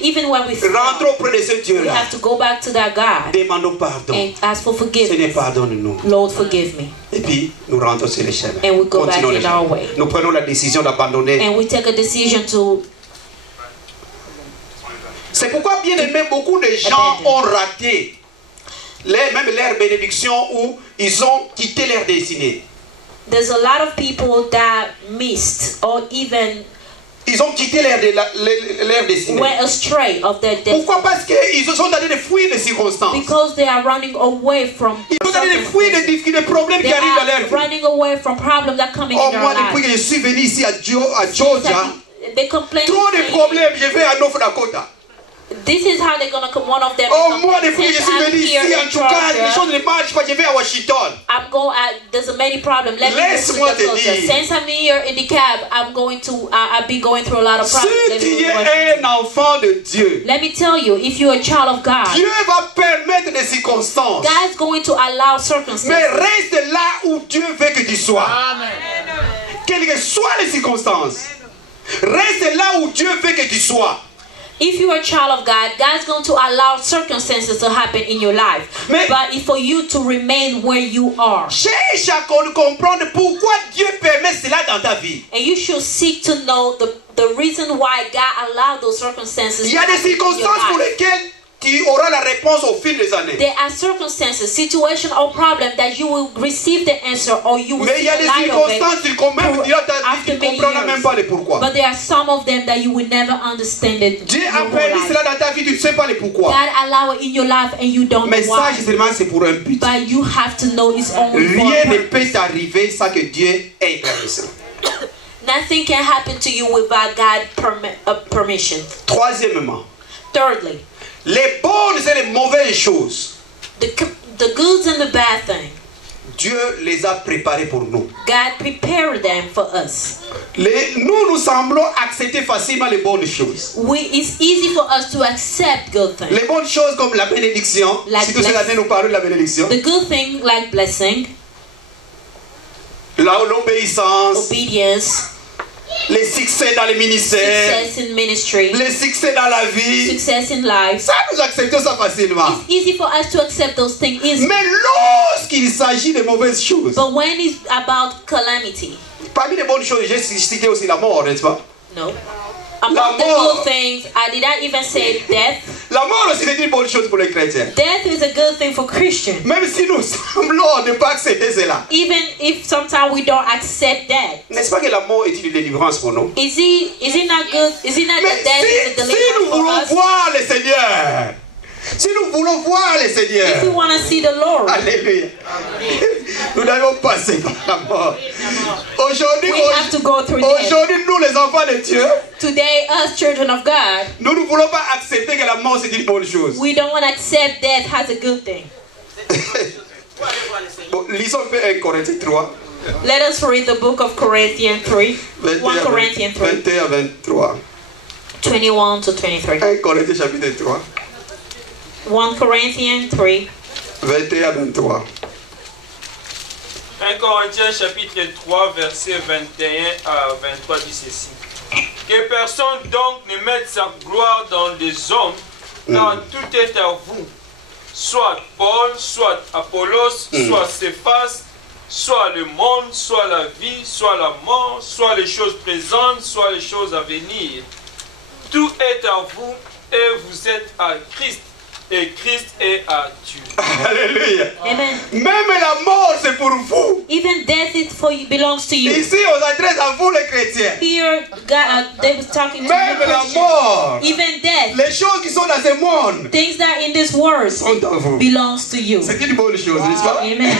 Even when we fall, rentrons auprès de ce we Dieu-là. have to go back to that God Demandons pardon. and ask for Seigneur, forgiveness. pardonne-nous. Lord, forgive me. Et puis, nous rentrons sur le chemin. And we go back Continuons le in chemin. our way. Nous prenons la décision d'abandonner. And we take a decision to C'est pourquoi, bien aimé, beaucoup de gens ont raté même leur bénédiction où ils ont quitté leur destinée. there's a lot of people that missed or even Ils ont quitté leur destinée. went astray of their destiny Pourquoi? Parce qu'ils sont en train de fuir des circonstances. because they are running away from Ils sont en train de fuir des problèmes qui they arrivent dans leur are vie. running away from problems that come in Oh, their moi, depuis life. que je suis venu ici à Georgia, They complain. trop de problèmes, je vais à North Dakota. This is how they're gonna come. One of them. Oh, is moi, gonna depuis que je since suis I'm venu ici, here en in tout cas, les Georgia, choses ne marchent pas, je vais à Washington. I'm going. There's a many problems. Let me move to Laisse-moi te Dakota. dire. Since I'm here in the cab, I'm going to. I'll be going through a lot of problems. Si Let me tu move to es Washington. un enfant de Dieu, Let me tell you, if you're a child of God, Dieu va permettre des circonstances. God's going to allow Mais circumstances. reste là où Dieu veut que tu sois. Quelles que soient les circonstances. Reste là où Dieu veut que tu sois. If you're a child of God, God's going to allow circumstances to happen in your life. Mais- But for you to remain where you are. Cherche à comprendre pourquoi Dieu permet cela dans ta vie. And you should seek to know the reason why God allowed those circumstances Il y to a des happen in your circonstances pour life. lesquelles tu auras la réponse au fil des années. There are circumstances, situation or problem that you will receive the answer or you will Mais il see y a the des light of it. circonstances, tu diras ta vie, After tu many comprendras years. même pas le pourquoi. But there are some of them that you will never understand it. Dieu in a your whole permis life. cela dans ta vie, tu ne sais pas le pourquoi. God allow it in your life and you don't Mais know ça, why. justement, c'est pour un but. But you have to know it's only for Rien a ne purpose. peut t'arriver sans que Dieu ait permis cela. Nothing can happen to you without God's permission. Troisièmement, Thirdly, les bonnes et les mauvaises choses, the goods and the bad thing, Dieu les a préparées pour nous. God prepared them for us. Nous semblons accepter facilement les bonnes choses. It's easy for us to accept good things. Les bonnes choses comme la bénédiction, Like si tout cette année nous parlons de la bénédiction, The good thing like blessing, l'obéissance, obedience, les succès dans les ministères, success in ministry, les succès dans la vie. success in life. Ça, nous acceptons ça facilement. It's easy for us to accept those things easily. Mais lorsqu'il s'agit de mauvaises choses, But when it's about calamity, parmi les bonnes choses, j'ai cité aussi la mort, n'est-ce pas? no. Among the mort. good things, did I even say death? La mort aussi c'est une bonne chose pour les chrétiens. Death is a good thing for Christians. Même si nous semblons ne pas accepter cela. Even if sometimes we don't accept that. N'est-ce pas que la mort est une délivrance pour nous? Is it not good? Is it not Mais that death is a si nous deliverance for voulons us? voir le Seigneur, si nous voulons voir le If we Seigneur, want to see the Lord, alléluia, nous devons passer par la mort. Aujourd'hui, we have to go through death. aujourd'hui, nous les enfants de Dieu, Today, us children of God, nous ne voulons pas accepter que la mort c'est une bonne chose. we don't want to accept death as a good thing. Bon, lisons un peu 1 Corinthiens 3. Let us read the book of Corinthians 3. 1 Corinthians 3, 21 à 23. 21 to 23. 1 Corinthiens chapitre 3, 1 Corinthians 3, 21 à 23. 1 Corinthiens chapitre 3 verset 21 à 23 dit ceci. Que personne donc ne mette sa gloire dans des hommes, car tout est à vous. Soit Paul, soit Apollos, soit Céphas, soit le monde, soit la vie, soit la mort, soit les choses présentes, soit les choses à venir. Tout est à vous et vous êtes à Christ. Et Christ est à Dieu. Alléluia. Amen. Même la mort c'est pour vous. Even death is for belongs to you. Ici, on s'adresse à vous les chrétiens. Here, God, they was talking to Même you, la Christians. mort, Even death, les choses qui sont dans ce monde things that are in this world sont dans vous. belongs to you. C'est une bonne chose, n'est-ce pas? Amen.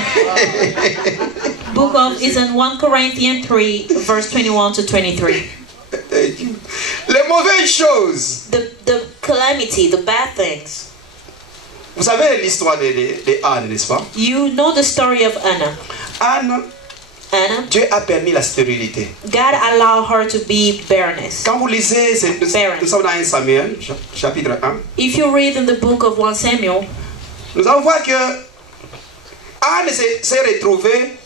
Book of is in 1 Corinthians 3, verse 21 to 23. Les mauvaises choses. The calamity, the bad things. Vous savez l'histoire de Anne, n'est-ce pas? You know the story of Anna. Anne, Anna, Dieu a permis la stérilité. God allowed her to be barrenness. Quand vous lisez, nous sommes dans 1 Samuel, chapitre 1. If you read in the book of 1 Samuel, nous allons voir que Anne s'est retrouvée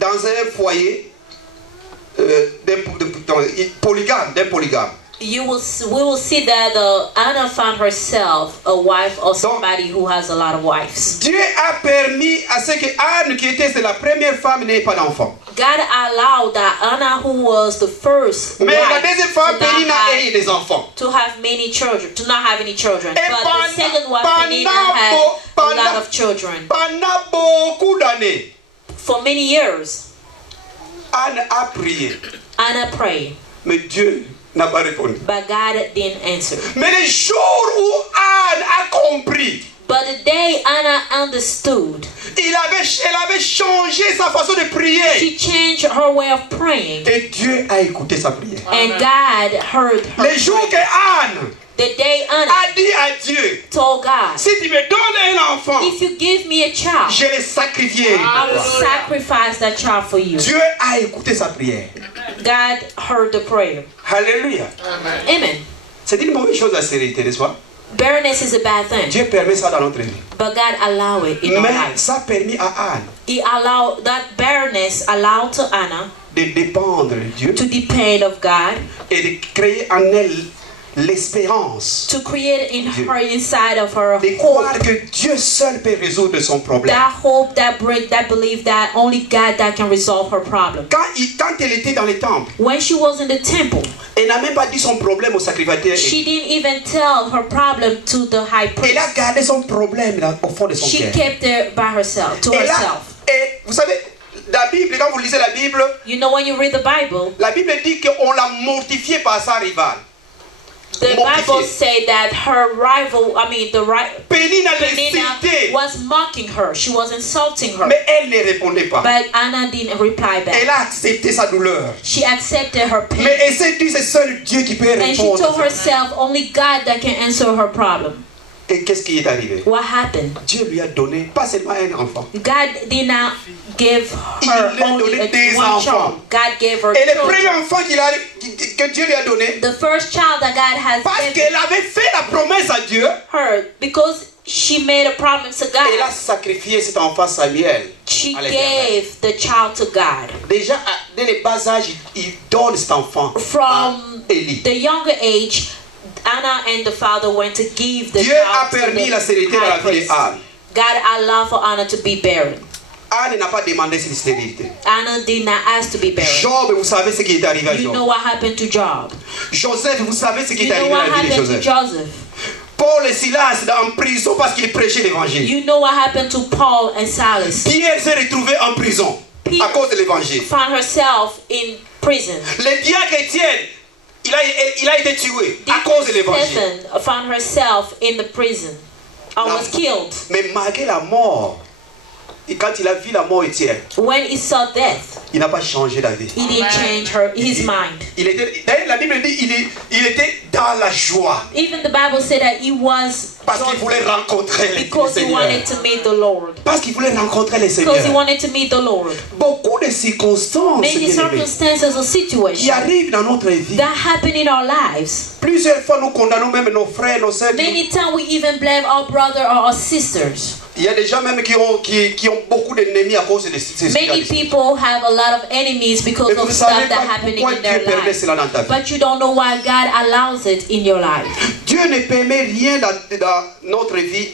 dans un foyer d'un polygame. we will see that Anna found herself a wife or somebody who has a lot of wives. Dieu a permis à ce que Anne, qui était la première femme, n'ait pas d'enfant. God allowed that Anna, who was the first Mais la wife, deuxième femme, Pénina, a eu des enfants. to have many children, to not have any children. Et But the second wife, Penina, had a lot of children. Pendant beaucoup d'années, For many years, Anne a prié, Anna prayed, mais Dieu n'a pas répondu. but God didn't answer. Mais le jour où Anne a compris, But the day Anna understood, elle avait changé sa façon de prier. she changed her way of praying, Et Dieu a écouté sa prière. and God heard her. Le jour que Anne The day Anna a dit à Dieu, told God, si tu me donnes un enfant, if you give me a child, je le sacrifierai. I will sacrifice that child for you. Dieu a écouté sa prière. God heard the prayer. Alléluia. Amen. C'est une mauvaise chose la stérilité, n'est-ce pas? Barrenness is a bad thing, Dieu permet ça dans notre vie. but God allowed it in our Mais lives. ça a permis à Anne He allowed that barrenness allowed to Anna de dépendre de Dieu to depend of God, et de créer en elle l'espérance to create in her inside of her de hope. croire que Dieu seul peut résoudre son problème. That hope, that belief that only God that can resolve her problem. Quand elle était dans le temple, When she was in the temple, elle n'a même pas dit son problème au sacrificateur. she didn't even tell her problem to the high Elle a priest. gardé son problème au fond de son She cœur. kept it by herself, to Et là, herself. et vous savez, la Bible, quand vous lisez la Bible When you read the Bible dit qu'on l'a mortifiée par sa rivale. the Bible say that her rival, Pénina Penina l'insultait, was mocking her. She was insulting her. mais elle ne répondait pas. But Anna didn't reply Elle back. a accepté sa douleur. She accepted her pain. Mais elle s'est dit, c'est seul Dieu qui peut And she told répondre. herself, only God that can answer her problem. Et qu'est-ce qui est arrivé? What happened? Dieu lui a donné pas seulement un enfant. God did not give her Il lui a only donné des one enfants. child. God gave her Et le children. premier enfant que Dieu lui a donné, The first child that God has parce given qu'elle avait fait la promesse à Dieu, her, because she made a promise to elle a God, sacrifié cet enfant Samuel. she à l'Éternel. gave the child to God. Déjà, dès le bas âge, il donne cet enfant à From Élie. the younger age, Anna and the father went to give the Dieu a child to permis la the stérilité dans la high vie priest. d'Anne. God allowed for Anna to be barren. Anne n'a pas demandé cette stérilité. Anna did not ask to be barren. Job, vous savez ce qui est arrivé à You know Job. what happened to Job. Joseph, vous savez ce qui You est know arrivé à what la vie de happened to Joseph. Joseph. Paul et Silas en prison parce qu'ils prêchaient l'évangile. You know what happened to Paul and Silas. Pierre s'est retrouvé en prison à cause de l'évangile. Found herself in prison. Le diacre Étienne, il a été tué à cause de l'évangile. Stephen found herself in the prison. Was killed. Mais malgré la mort, et quand il a vu la mort Étienne, When he saw death, il n'a pas changé d'avis. he didn't change his mind. D'ailleurs, la Bible dit il était dans la joie Even the Bible said that he was parce qu'il voulait rencontrer le because he Seigneur. wanted to meet the Lord. Parce qu'il voulait rencontrer le Because he Seigneur. wanted to meet the Lord. Beaucoup de circonstances Many bien-aimés, circumstances or qui situations arrivent dans notre vie. that happen in our lives. Plusieurs fois, nous condamnons même nos frères, nos sœurs. Many times we even blame our brother or our sisters. Il y a des gens même qui ont beaucoup d'ennemis à cause de ces Many situations. people have a lot of enemies because Et vous of ne stuff savez that pas happening pourquoi in Dieu their permet lives. cela dans ta vie. But you don't know why God allows it in your life. Dieu ne permet rien dans notre vie,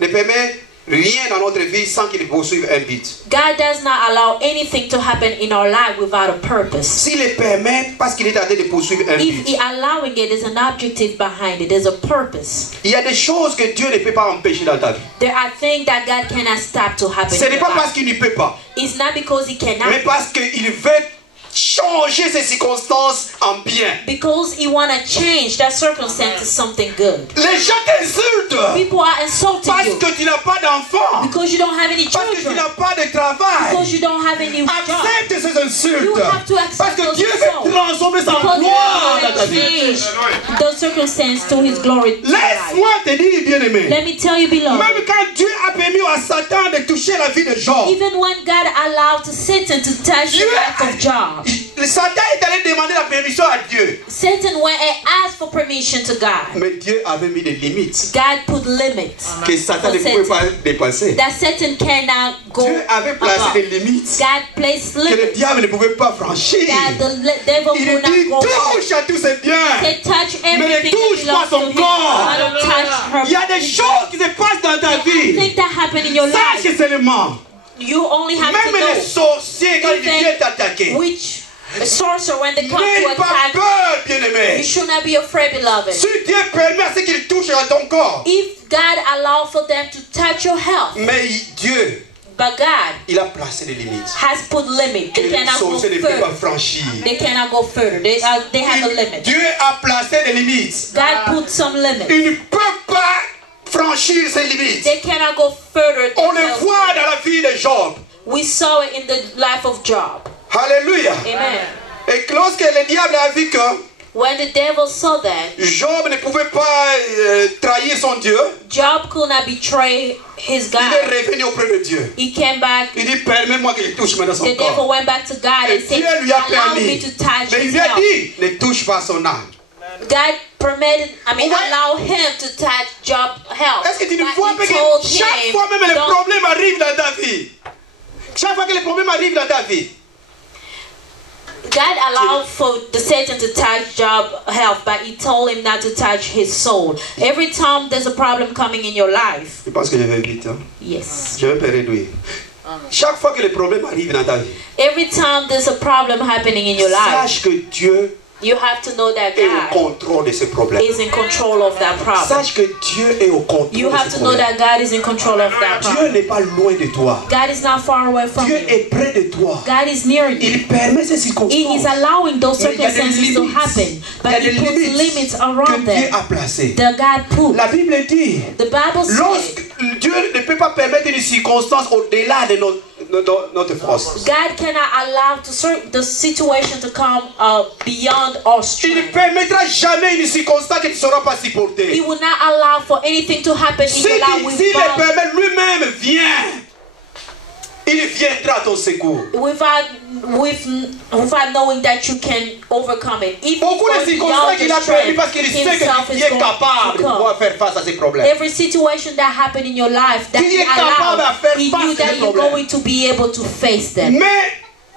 ne permet rien dans notre vie sans qu'il poursuive un but. God does not allow anything to happen in our life without a purpose. S'il le permet, parce qu'il est en train de poursuivre un If but. he allowing it, there's an objective behind it. There's a purpose. Il y a des choses que Dieu ne peut pas empêcher dans ta vie. There are things that God cannot stop to happen Ce in n'est your pas parce life. qu'il ne peut pas, It's not because he mais cannot, parce qu'il veut changer ces circonstances en bien. because he want to change that circumstance to something good. Les gens t'insultent People are insulting parce you que tu n'as pas d'enfant, because you don't have any parce que tu children, n'as pas de travail. because you don't have any job. Accepte ces You insultes have to accept parce que those Dieu insults. veut transformer sa Because gloire dans God ta will vie. change the circumstance to his glory. to your life. Laisse-moi te dire, bien-aimé, Let me tell you, beloved, même quand Dieu a permis à Satan de toucher la vie de Job, even when God allowed Satan to touch the life of Job, Satan est allé demander la permission à Dieu. Satan went and asked for permission to God. Mais Dieu avait mis des limites God put limits que Satan ne for pouvait pas Satan, dépasser. that Satan cannot go Dieu avait placé above. des limites God placed que le limits diable ne pouvait pas franchir. that the devil Il could dit not go over. touche à tous ces biens. They touch Mais ne everything touche that pas belongs son to him. corps. But don't touch her. Il y a des choses qui se passent dans ta vie. Things that happen in your Sache life. seulement. You only have Même les to sorciers, quand ils viennent t'attaquer, know which sorcerer, when they come n'aie to pas attack, peur, you bien-aimé. should not be afraid, beloved. Si Dieu permet à ce qu'ils touchent à ton corps, If God allows for them to touch your health, mais Dieu, but God il a placé des limites. has put limits. Que They les cannot go sorciers ne peuvent pas further. franchir. They cannot go further. They have a limit. Dieu a placé des limites. God put some limits. Il ne peut pas franchir ces limites. They cannot go further. On than le those voit limits. dans la vie de Job. We saw it in the life of Job. Alléluia. Amen. Et lorsque le diable a vu que When the devil saw that, Job ne pouvait pas trahir son Dieu, Job could not betray his il est God. revenu auprès de Dieu. He came back. Il dit, permets-moi que je touche maintenant son The devil corps. went back to God Et and said, Dieu lui a allow me permis. to touch Mais il his lui a health. dit, ne touche pas son âme. God permitted, Ouais. allow him to touch Job's health. Est-ce que tu ne But vois he pas que told chaque him, fois même les don't- problèmes arrivent dans ta vie, chaque fois que les problèmes arrivent dans ta vie, God allowed for the Satan to touch Job's health, but he told him not to touch his soul. Every time there's a problem coming in your life, je pense que je vais vite, hein? yes. Je vais pas réduire. Chaque fois que les problèmes arrivent dans ta vie, Every time there's a problem happening in your life, sache que Dieu you have to know that est au God contrôle de ce problème. is in control of that problem. Sache que Dieu est au contrôle You de have ce to know problème. that God is in control of that Dieu problem. n'est pas loin de toi. God is not far away from Dieu you. est près de toi. God is near you. Il permet ces He is circonstances. allowing those Mais il y a des circumstances to limites. happen, Il y but a he des puts limites limits que around Dieu them a placées. that God put. La Bible dit, The Bible lorsque says Dieu ne peut pas permettre une circonstance au-delà de notre force. God cannot allow the situation to come beyond our Il ne strength. permettra jamais une circonstance que tu ne sauras pas He supporter. will not allow for anything to happen in Si your life il le permet lui-même, viens. Il viendra à ton secours. without knowing that you can overcome it. If Beaucoup de it goes circonstances beyond qu'il your a permis strength, parce qu'il sait himself que tu is es going capable to de pouvoir come. faire face à ces problèmes. Every situation that happened in your life that Tu he es capable à allowed, faire he face knew à that ces you're problèmes. going to be able to face them. Mais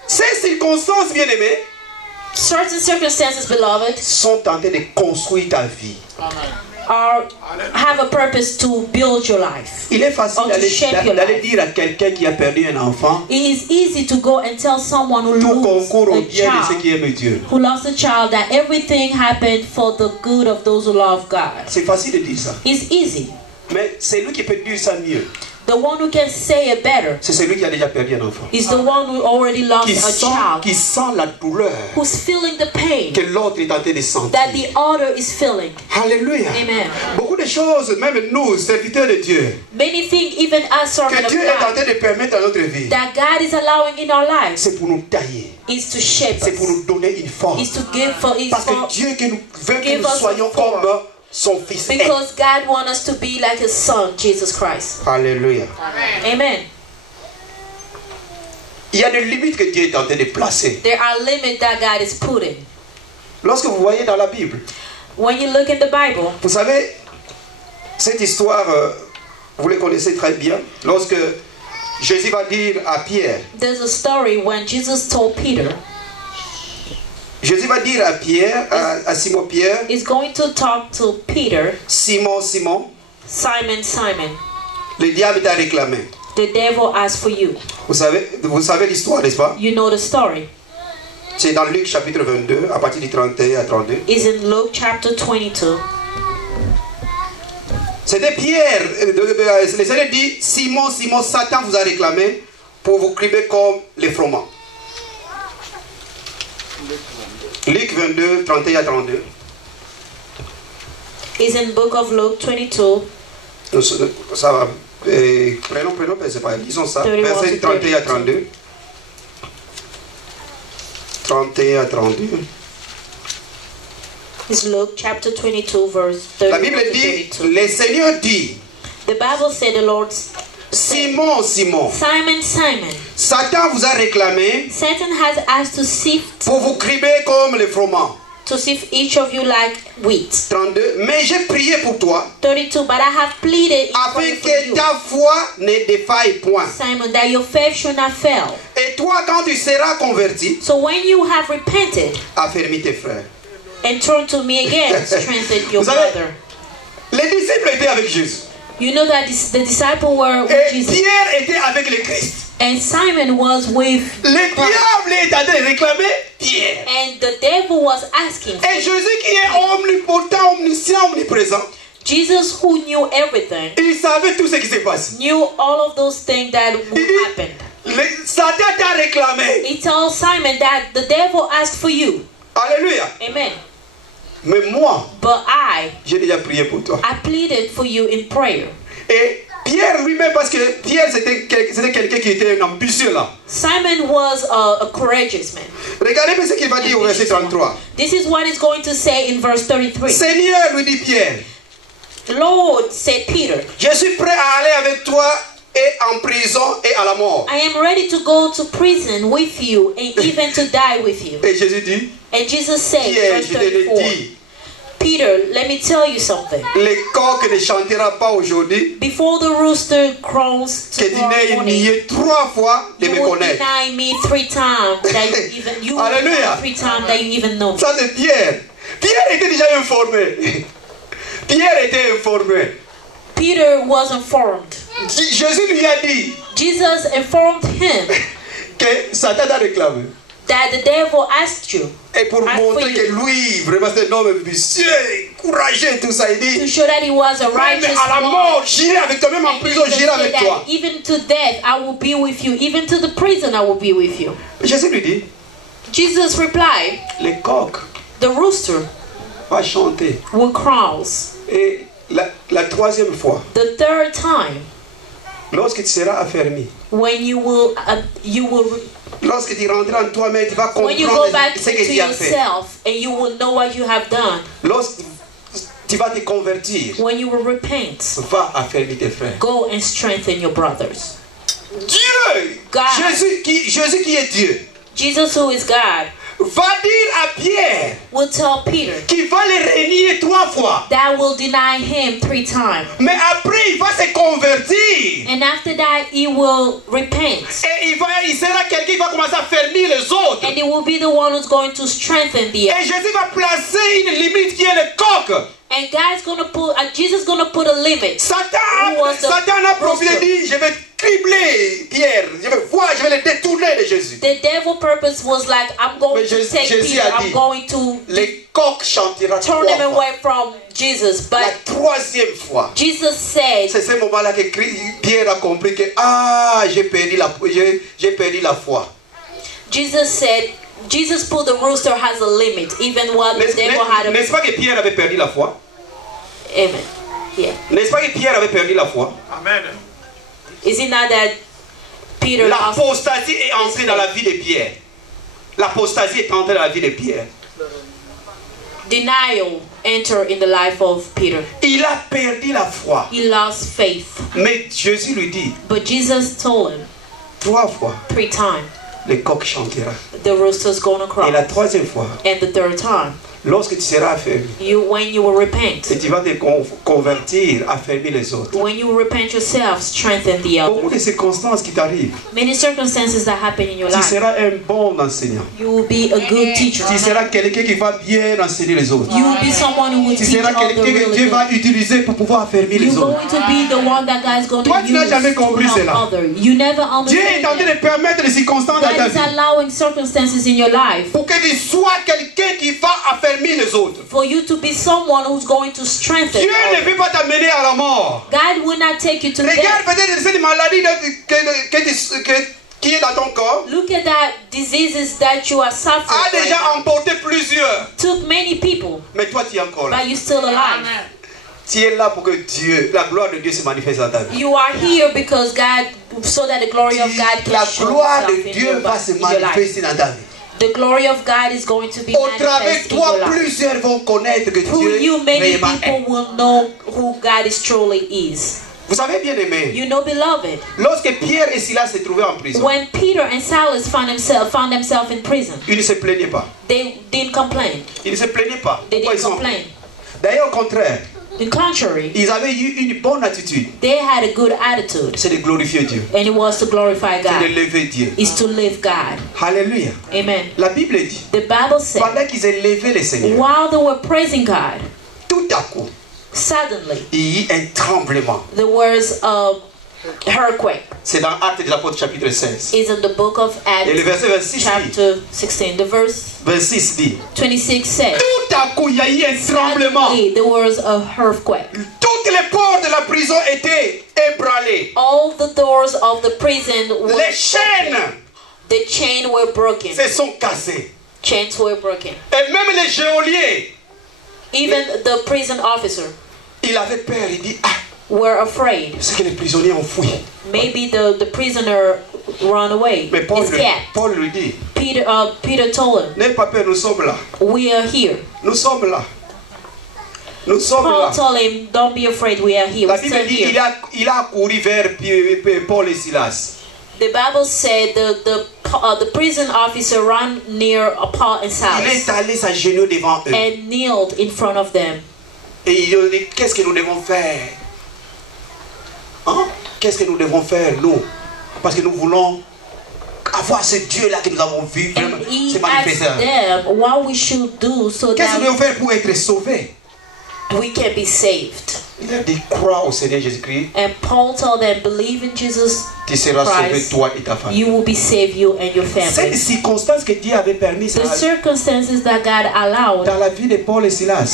ces circonstances, bien-aimés, Certain circumstances, beloved, sont en train de construire ta vie. have a purpose to build your life. Il est facile Or to shape your d'aller life. dire à quelqu'un qui a perdu un enfant, It is easy to go and tell someone who tout loses concourt au a bien de ceux child, qui aiment Dieu. who lost a child, that everything happened for the good of those who love God. C'est facile de dire ça. It's easy. Mais c'est lui qui peut dire ça mieux. The one who can say it better C'est celui qui a déjà perdu un enfant. is the one who already lost a child, Qui sent la douleur who's feeling the pain que l'autre est en train de that sentir. the other is feeling. Alléluia. Amen. Beaucoup de choses, même nous, serviteurs de Dieu, Many things, even us servants que of Dieu est en God, train de permettre dans notre vie, that God is allowing in our lives, c'est pour nous tailler. is to shape C'est pour us, nous donner une force. is to give for, is Parce que for, Dieu que nous veut que give nous us soyons a form. comme son Fils est. because God wants us to be like His Son, Jesus Christ. Alléluia. Amen. Il y a des limites que Dieu est en train de placer. There are limits that God is putting. Lorsque vous voyez dans la Bible, When you look in the Bible, vous savez, cette histoire, vous la connaissez très bien. Lorsque Jésus va dire à Pierre, there's a story when Jesus told Peter, Jésus va dire à Pierre, à Simon Pierre, is going to talk to Peter, Simon, Simon, Simon, Simon, le diable t'a réclamé. The devil asked for you. Vous savez l'histoire, n'est-ce pas? You know the story. C'est dans Luc chapitre 22, à partir du 31 à 32. It's in Luke chapter 22. C'était Pierre. Le Seigneur dit, Simon, Simon, Satan vous a réclamé pour vous crier comme les froment. Luc 22, 31 à 32. It's in book of Luke 22. Ça va. Prenons, c'est pas. Disons ça. 31 Verset 31 à 32. 31 à 32. It's Luke chapter 22 verse 31 La Bible to dit, 32. le Seigneur dit, The Bible said the Lord said, Simon, Simon, Simon, Simon, Satan vous a réclamé Satan has asked to sift pour vous crier comme les froment. each of you like wheat. 32. Mais j'ai prié pour toi, 32. But I have pleaded in afin prayer for que you, ta foi ne défaille point. Simon, that your faith should not fail. Et toi, quand tu seras converti, So when you have repented affermis tes frères. and turned to me again, strengthen your Vous savez, brother. les disciples étaient avec Jésus. You know that the disciples were with Et Jesus, Pierre était avec le Christ. and Simon was with Le Christ. diable est en train de réclamer Pierre. And the devil was asking for Et Jésus qui est omnipotent, omniscient, omniprésent, Jesus, who knew everything, il savait tout ce qui s'est passé. knew all of those things that Il would dit, happen. Satan t'a réclamé. He told Simon that the devil asked for you. Alléluia. Amen. Mais moi, But j'ai déjà prié pour toi. I pleaded for you in prayer. Et Pierre lui-même, parce que Pierre c'était quelqu'un qui était un ambitieux là. Simon was a courageous man. Regardez bien ce qu'il va dire au verset 33. This is what he's going to say in verse 33. Seigneur, lui dit Pierre, Lord, said Peter, je suis prêt à aller avec toi et en prison et à la mort. I am ready to go to prison with you and even to die with you. Et Jésus dit, And Jesus said, Pierre, verse je te l'ai 34, dit, Peter, let me tell you something. le coq ne chantera pas aujourd'hui Before the rooster crows que tu tomorrow n'aies morning, nié 3 fois de you me will connaître. deny me 3 times that you will Alléluia. deny 3 times that you even know me. Ça c'est Pierre. Pierre était déjà informé. Pierre était informé. Peter was informed. Jésus lui a dit Jesus informed him que Satan t'a réclamé. that the devil asked you Et pour Ask montrer for que you. lui, vraiment c'est un homme ambitieux, courageux, tout ça, il to dit, show that he was a même righteous à la man. mort, j'irai avec toi, même en And prison, Jesus j'irai said avec that toi. even to death I will be with you. Even to the prison I will be with you. Jésus lui dit, Jesus replied, le coq the rooster va chanter. will crows. Et la troisième fois, The third time, lorsque tu seras affermi, when you will lorsque tu rentreras en toi-même, tu vas when you go comprendre back ce to que tu as fait. yourself and you will know what you have done. Lorsque tu vas te convertir, When you will repent, va affermir tes frères. go and strengthen your brothers. Dieu, God. Jésus qui est Dieu, Jesus, who is God, va dire à Pierre will tell Peter qu'il va le renier 3 fois. that will deny him 3 times. Mais après, il va se convertir. And after that, he will repent. Et il sera quelqu'un qui va commencer à fermer les autres. And he will be the one who's going to strengthen the Et other. Jésus va placer une limite qui est le coq. And God's gonna put, Jesus gonna put a limit. Satan Who was the a profité rooster? dit, je vais cribler Pierre. Je vais le détourner de Jésus. The devil purpose was like, I'm going Mais to take Jésus Peter, a dit, I'm going to Le coq chantera 3 turn him fois. away from Jesus. La But 3e fois. Jesus said, C'est ce moment-là que Pierre a compris que j'ai perdu la foi. Jesus put the rooster has a limit, even while the devil had a N'est-ce pas que Pierre avait perdu la foi? Amen. Yeah. N'est-ce pas que Pierre avait perdu la foi? Amen. Is it not that Peter lost? L'apostasie est entrée dans la vie de Pierre. L'apostasie est entrée dans la vie de Pierre. Denial entered in the life of Peter. Il a perdu la foi. He lost faith. Mais Jésus lui dit, But Jesus told him 3 fois, 3 times, le coq chantera. the rooster's gonna Et la cry. 3e fois, And the third time, Lorsque tu seras affermi, when you will repent. et tu vas te convertir, affermir les autres. When you repent yourself, strengthen the Beaucoup other. de circonstances qui t'arrivent. Many circumstances that happen in your Tu life. seras un bon enseignant. You will be a good teacher. Tu seras quelqu'un qui va bien enseigner les autres. You will be someone who will Tu teach seras other quelqu'un que really Dieu good. va utiliser pour pouvoir affermir les You're autres. going to be the one that God is going to Toi, tu n'as use jamais to compris help cela. others. You never Dieu est en understand train that. de permettre des circonstances dans ta God is vie allowing circumstances in your life pour que tu sois quelqu'un qui va affermir les autres. for you to be someone who's going to strengthen Dieu ne others. veut pas t'amener à la mort. God will not take you to Regarde death. peut-être cette maladie qui est dans ton corps Look at that diseases that you are a suffering déjà right now. emporté plusieurs. Took many people, Mais toi, tu es encore là. but you're still alive. Tu es là pour que Dieu, la gloire de Dieu se manifeste dans ta vie. You are here because God, so that the glory of God La can show gloire itself de in Dieu your, va se in your life. manifester dans ta vie. The glory of God is going to be Au travers manifest de in your toi, life. plusieurs vont connaître que Through Dieu you, many réellement est. people will know who God is truly is. Vous savez bien aimé, You know, beloved, lorsque Pierre et Silas se trouvaient en prison, when Peter and Silas found themselves in prison, ils ne se plaignaient pas. they didn't complain. Ils ne se plaignaient pas. They Pourquoi didn't ils sont... complain. D'ailleurs, au contraire, In contrary, ils avaient eu une bonne attitude. they had a good attitude, C'est de glorifier Dieu. and it was to glorify C'est de God. lever Dieu. Is to live God. Alléluia. Amen. La Bible dit, The Bible said, pendant qu'ils élevaient le Seigneur, while they were praising God, tout à coup, suddenly il y eut un tremblement. there was a earthquake. C'est dans Actes des Apôtres chapitre 16. Is in the book of Et le Acts, verset 26 dit, chapter 16. The verse 26 dit, 26 says, tout à coup, il y a eu un tremblement. suddenly there was a earthquake. Toutes les portes de la prison étaient ébranlées. All the doors of the prison were Les chaînes broken. The chains were broken. se sont cassées. Chains were broken. Et même les geôliers, Even the prison officer il avait peur. Il dit, ah, were afraid. c'est que les prisonniers ont fui. Maybe the prisoner run away, Mais escaped. Paul lui dit, Peter told him, n'aie pas peur, nous sommes là. we are here. Nous sommes là. Nous sommes Paul là. told him, don't be afraid, we are here. La We're Bible still dit, here. il a couru vers Paul et Silas. The Bible said the prison officer ran near Paul and Il Silas est allé s'agenouiller devant eux. and kneeled in front of them. Et il a dit, qu'est-ce que nous devons faire? Hein? Qu'est-ce que nous devons faire, nous? Parce que nous voulons avoir ce Dieu-là que nous avons vu vraiment And se he manifester. asked them what we should do so Qu'est-ce que nous devons that faire pour être sauvés? we can be saved. Il a dit, crois au Seigneur Jésus-Christ, And Paul told them, believe in Jesus, tu seras sauvé, Christ. toi et ta famille. you will be saved, you and your C'est family. les circonstances que Dieu avait permis The circumstances that God allowed dans la vie de Paul et Silas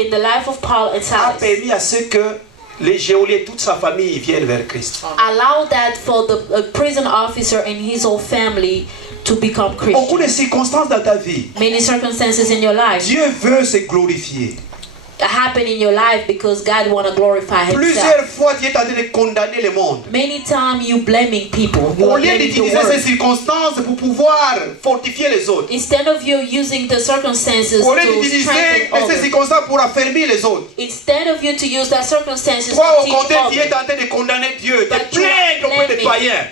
in the life of Paul and a Silas permis à ce que les geôliers, toute sa famille viennent vers Christ. allowed that for the prison officer and his whole family to become Au cours Christian. des circonstances dans ta vie, Many circumstances in your life Dieu veut se glorifier. happen in your life because God want to glorify himself. Plusieurs fois, Dieu est en train de condamner le monde. Many times you blaming people. You Au are lieu blaming the d'utiliser ces world. circonstances pour pouvoir fortifier les autres, Instead of you using the circumstances au lieu to d'utiliser strengthen ces others. circonstances pour affermir les autres, Instead of you to use that circumstances toi to au teach contraire, tu es others. en train de condamner Dieu, te But you are plaindre auprès des blaming païens.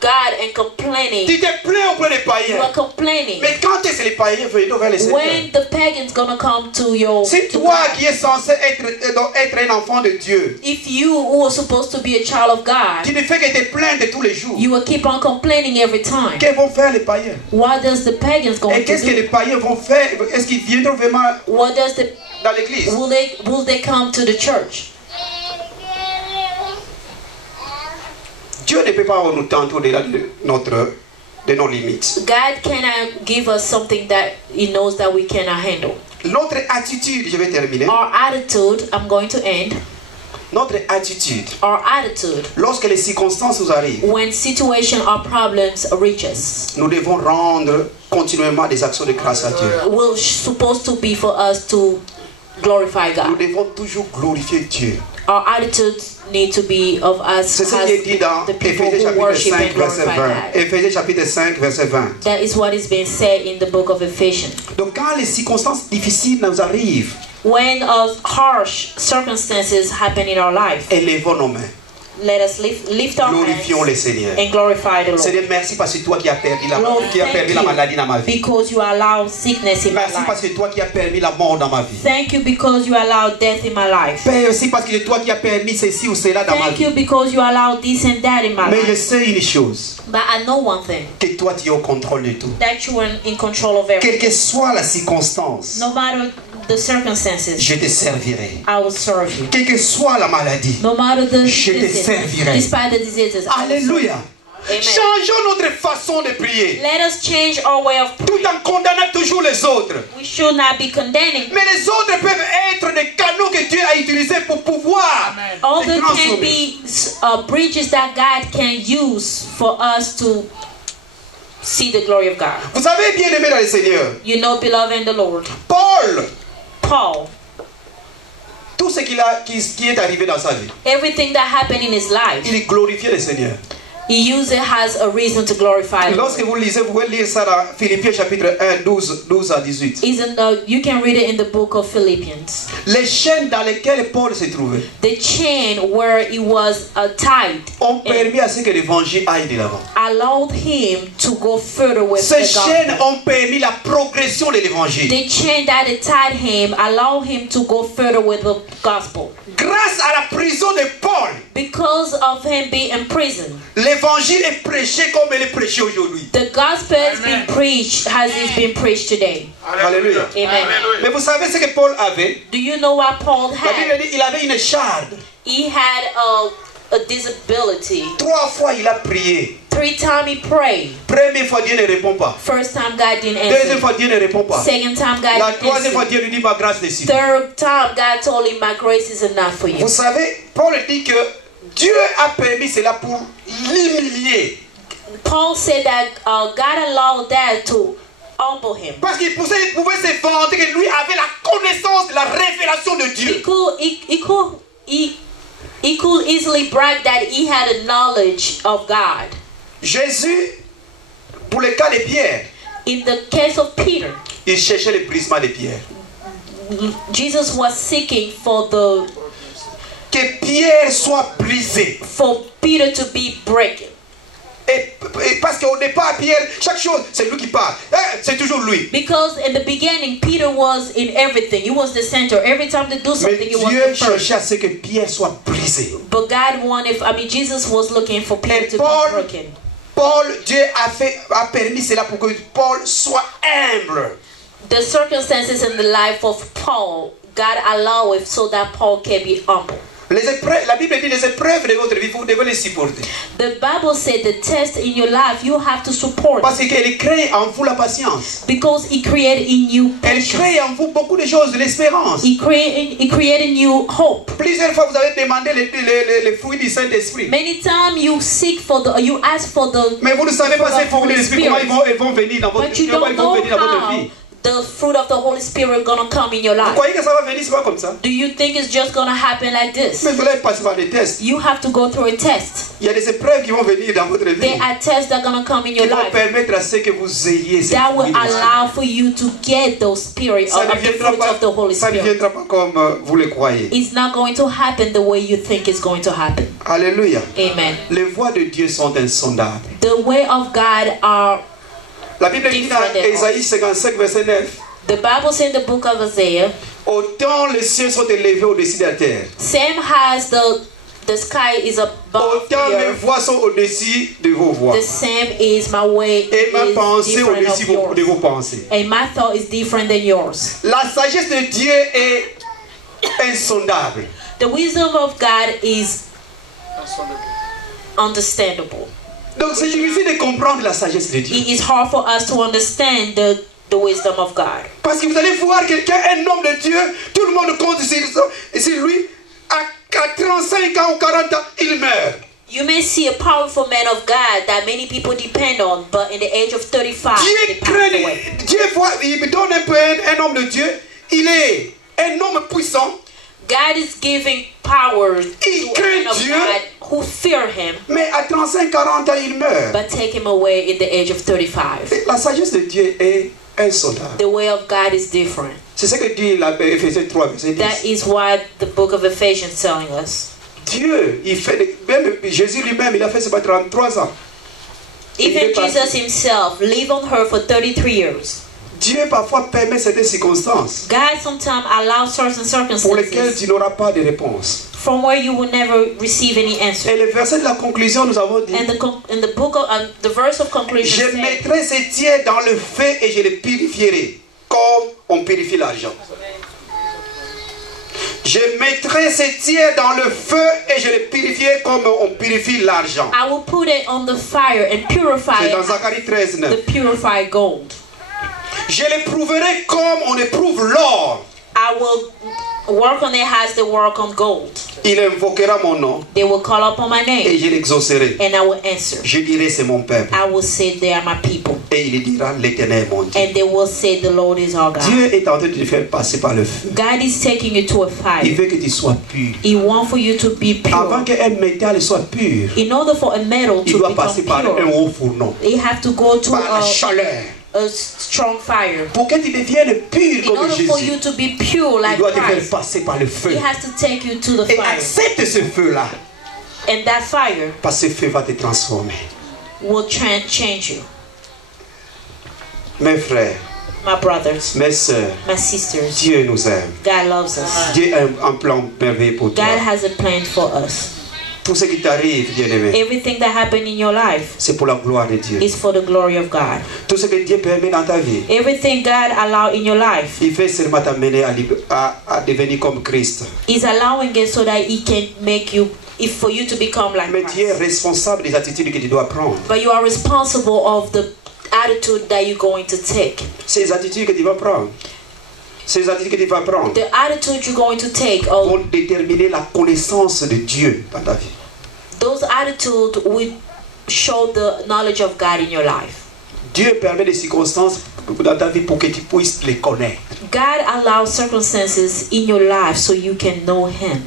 God and complaining. Tu te plains auprès des You païens. are complaining. Mais quand est-ce que les païens veulent vers le Seigneur? When the pagans gonna come to your C'est to toi God. qui es censé être un enfant de Dieu. If you who are supposed to be a child of Tu God, ne fais que te plaindre tous les jours. you will keep on complaining every time. Qu'est-ce vont faire les païens? What does the pagans Et going to qu'est-ce que do? les païens vont faire? Est-ce qu'ils viendront vraiment What does the dans l'église? will they come to the church? Dieu ne peut pas nous tenter au-delà de nos limites. God cannot give us something that He knows that we cannot handle. Notre attitude, je vais terminer. Our attitude, I'm going to end. Notre attitude, Our attitude, lorsque les circonstances nous arrivent, when situation or problems reach us, nous devons rendre continuellement des actions de grâce à Dieu. will supposed to be for us to glorify Nous God. devons toujours glorifier Dieu. Our attitudes need to be of us C'est ce as qui est dit dans the people Éphésiens who chapitre worship 5, and verset glorify 20. God. Éphésiens chapitre 5, verset 20. That is what is being said in the book of Ephesians. Donc quand les circonstances difficiles nous arrivent, When harsh circumstances happen in our life, élevons nos mains. Let us lift our Glorifions hands le Seigneur. and glorify the Lord. Seigneur, merci parce que c'est toi qui as permis Lord, qui a permis la maladie dans ma vie. because you allow sickness in my Merci parce life. que c'est toi qui as permis la mort dans ma vie. Thank you because you allow death in my life. Père, aussi parce que c'est toi qui as permis ceci ou cela dans ma Thank vie. you because you allow this and that in my Mais je life. sais une chose, But I know one thing, que toi tu es au contrôle de tout. that you are in control of everything. Quelle que soit la circonstance, No matter the circumstances, je te servirai. I will serve you. Quelle que soit la maladie. No matter the Je te diseases, servirai. despite the diseases, I will serve you. Alléluia. Amen. Changeons notre façon de prier. Let us change our way of Tout en condamnant toujours les autres. We should not be condemning. Mais les autres peuvent être des canaux que Dieu a utilisés pour pouvoir les Other can transformer. be bridges that God can use for us to see the glory of God. Vous savez, bien aimé dans le Seigneur, You know, beloved in the Lord, Paul, tout ce qui est arrivé dans sa vie, everything that happened in his life, il glorifiait le Seigneur. he used it as a reason to glorify the Lord. Lorsque vous lisez, vous pouvez lire ça dans Philippiens chapitre 1, 12 à 18. You can read it in the book of Philippians. Les chaînes dans lesquelles Paul se trouvait The chain where he was tied ont permis à ce que l'évangile aille de l'avant. allowed him to go further with Ces the chaînes gospel. ont permis la progression de l'évangile. The chain that it tied him allowed him to go further with the gospel. Grâce à la prison de Paul, Because of him being in prison, l'évangile est prêché comme il est prêché aujourd'hui. the gospel has been preached as it's been preached today. Alléluia. Amen. Mais vous savez ce que Paul avait? Do you know what Paul La Bible had? dit il avait une charde. He had a disability. 3 fois il a prié. 3 times he prayed. Première fois Dieu ne répond pas. First time God didn't Deuxième answer. fois Dieu ne répond pas. Second time God La didn't troisième fois answer. Dieu lui dit ma grâce ne suffit. Third time God told him, my grace is enough for you. Vous savez, Paul dit que Dieu a permis cela pour l'humilier. Paul said that God allowed that to humble him. Parce qu'il pouvait se vanter que lui avait la connaissance de la révélation de Dieu. He could easily brag that he had a knowledge of God. Jésus, pour le cas de Pierre, In the case of Peter, il cherchait le brisement de Pierre. Jesus was seeking for Que Pierre soit brisé. Peter to be breaking. Et parce qu'au départ, Pierre, chaque chose, c'est lui qui parle. C'est toujours lui. Because in the beginning, Peter was in everything. He was the center. Every time they do Mais something, he was Dieu the first. cherchait à ce que Pierre soit brisé. But God wanted, Jesus was looking for Peter Et to Paul- be broken. Paul, Dieu a permis cela pour que Paul soit humble. The circumstances in the life of Paul, God allowed it so that Paul can be humble. La Bible dit les épreuves de votre vie, vous devez les supporter. The Bible said the test in your life, you have to support. Parce qu'elle crée en vous la patience. Because He created in you Elle patience. crée en vous beaucoup de choses, de l'espérance. He created in you hope. Plusieurs fois, vous avez demandé les fruits du Saint-Esprit. Many times you ask for the Mais vous ne savez pas ces fruits de Holy l'Esprit, comment Spirit. ils vont venir dans votre But you comment don't ils vont know venir dans votre how vie. the fruit of the Holy Spirit gonna come in your Vous life. croyez que ça va venir, c'est pas comme ça. Do you think it's just gonna happen like this? Mais vous allez passer par des tests. You have to go through a test. Il y a des épreuves qui vont venir dans votre vie. There are tests that are gonna come in your Qui vont life permettre à ce que vous ayez ces that will fruits de l'Esprit. allow for you to get those spirit Ça of ne the viendra fruits of the Holy pas, ça ne Spirit. viendra pas comme vous le croyez. It's not going to happen the way you think it's going to happen. Alléluia. Amen. Les voies de Dieu sont insondables. The way of God are. La Bible dit dans Ésaïe 55, verset 9. The Bible says in the book of Isaiah, Autant les cieux sont élevés au-dessus de la terre, same as the sky is above autant the mes earth, voies sont au-dessus de vos voies. the same is my way Et ma is pensée different au-dessus of de vos yours. pensées. And my thought is different than yours. La sagesse de Dieu est insondable. The wisdom of God is understandable. Donc c'est difficile de comprendre la sagesse de Dieu. It is hard for us to understand the wisdom of God. Parce que vous allez voir quelqu'un, un homme de Dieu, tout le monde compte sur lui, à 35 ans ou 40 ans, il meurt. You may see a powerful man of God that many people depend on, but in the age of 35, they Dieu pass crée, away. Dieu voit, il me donne un peu un homme de Dieu, il est un homme puissant, God is giving power to Il a craint man of Dieu. God who fear Him, mais à 35-40 ans, il meurt. but take him away in the age of 35. Et la sagesse de Dieu est insondable. The way of God is different. C'est ce que dit Éphésiens 3, verset 10. That is what the book of Ephesians is telling us. Dieu, il fait, même Jésus lui-même, il a fait ce 33 ans. Even Jesus himself lived on earth for 33 years. Dieu parfois permet certaines circonstances God sometimes allows certain pour lesquelles circumstances tu n'auras pas de réponse. from where you will never receive any answer. Et le verset de la conclusion, nous avons dit, And in the book of the verse of conclusion je says, mettrai ces tiers dans le feu et je les purifierai, comme on purifie l'argent. Je mettrai ces tiers dans le feu et je les purifierai comme on purifie l'argent. I will put it on the fire and purify C'est dans it, Zacharie 13, 9. the purified gold. Je l'éprouverai comme on éprouve l'or. I will work on it as they work on gold. Il invoquera mon nom They will call upon my et name je l'exaucerai. and I will answer. Je dirai c'est mon peuple. I will say they are my people. Et il dira l'Éternel est mon Dieu. And they will say the Lord is our God. Dieu est en train de te faire passer par le feu. God is taking you to a Il fire. veut que tu sois pur. He wants for you to be Avant pure. qu'un métal soit pur, In order for a metal il to doit become passer par un pure, haut fourneau, you have to go to par la chaleur. a strong fire. Pour que tu deviennes pur In comme order for you Jésus, to be pure il like doit te faire Christ, passer par le feu. He has to take you to the Et fire. accepte ce feu-là, And that fire parce que ce feu va te transformer. will change you. Mes frères, My brothers, mes sœurs, my sisters, Dieu nous aime. God loves us. Dieu a un plan merveilleux pour toi. God has a plan for us. Tout ce qui t'arrive, bien-aimé, Everything that happened in your life c'est pour la gloire de Dieu. is for the glory of God. Tout ce que Dieu permet dans ta vie, Everything God allowed in your life il fait seulement t'amener à devenir comme Christ. is allowing it so that He can make you, if for you to become like Mais tu es Christ. responsable des attitudes que tu dois prendre. But you are responsible of the attitude that you're going to take. Ces attitudes que tu vas prendre, ces attitudes que tu vas prendre The attitude you're going to take, or vont déterminer la connaissance de Dieu dans ta vie. those attitudes will show the knowledge of God in your life. Dieu permet des circonstances dans ta vie pour que tu puisses les connaître. God allows circumstances in your life so you can know Him.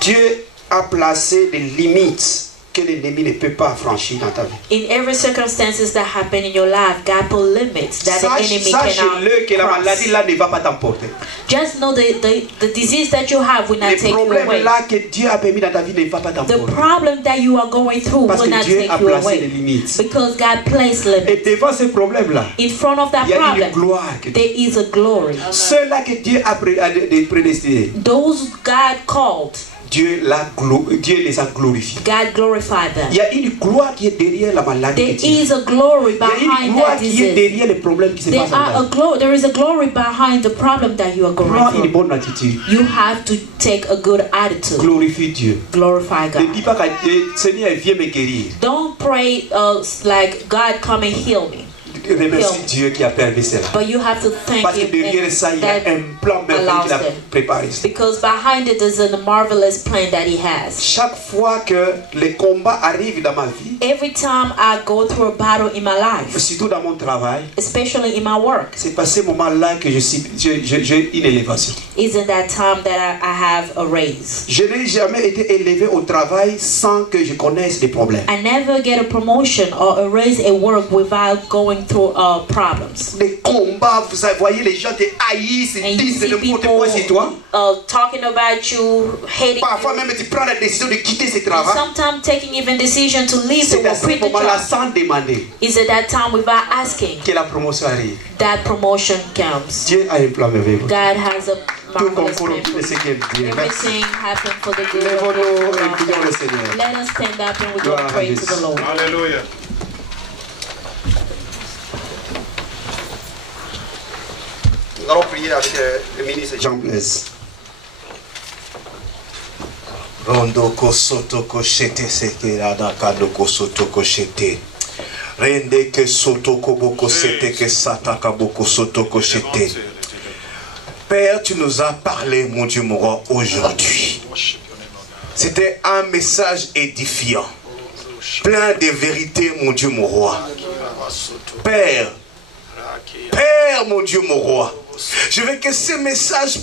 Dieu a placé des limites que l'ennemi ne peut pas franchir dans ta vie. In every circumstances that happen in your life, God put limits that the enemy Sache-le que la cannot maladie cross. là ne va pas t'emporter. Just know the disease that you have will not Les take you problèmes away. là que Dieu a permis dans ta vie ne va pas The t'emporter. problem that you are going through Parce will que not Dieu take a you placé des away. limites. Because God placed Et limits. devant ces problèmes-là, In front of that il y a une problem, gloire. Que there is a glory. ceux-là que Dieu a prédestinés, Those God called, Dieu les a glorifiés. God glorified Il them. y a une gloire qui est derrière la maladie There que tu as. is a glory Il y a une behind gloire that qui est disease. derrière les problèmes qui se passent dans ta vie. There is a glory behind the problem that you are Prends going une through. bonne attitude. You have to take a good attitude. Glorifie Dieu. Glorify Ne dis God. pas que Seigneur viens me guérir. Don't pray like God come and heal me. Remercie Dieu qui a permis cela. But you have to thank Parce que Him derrière ça, il y a that un plan merveilleux qu'il a allows them. préparé. because behind it is a marvelous plan that He has. Chaque fois que les combats arrivent dans ma vie, Every time I go through a battle in my life, surtout dans mon travail, especially in my work, c'est à ce moment-là que j'ai une élévation. is in that time that I have a raise. Je n'ai jamais été élevé au travail sans que je connaisse des problèmes. I never get a promotion or a raise at work without going through problems. Les combats, vous voyez, les gens te haïssent, And you disent see n'importe people quoi sur toi. talking about you, hating Parfois you, même tu prends la décision de quitter ce and travail. sometimes taking even decision to leave C'est à the ce quit the moment-là, job. sans demander, Is at that time without asking que la promotion arrive. that promotion comes. Dieu a un plan merveilleux. God has a Tout marvelous concourt plan tout for ce you. qui est bien. Merci. Everything happened for the good of Lèvons-nous those who et love prions le God. Seigneur. Let us stand up and we Gloire go à pray to Jésus. the Lord. Alléluia. Nous allons prier avec le ministre Jean Blaise. Rondoko soto koshete sekerada kadoko soto koshete. Rende ke soto koboko sete ke sataka boko soto koshete. Père, tu nous as parlé, mon Dieu, mon roi, aujourd'hui. C'était un message édifiant, plein de vérités, mon Dieu, mon roi. Père, mon Dieu, mon roi, je veux que ce message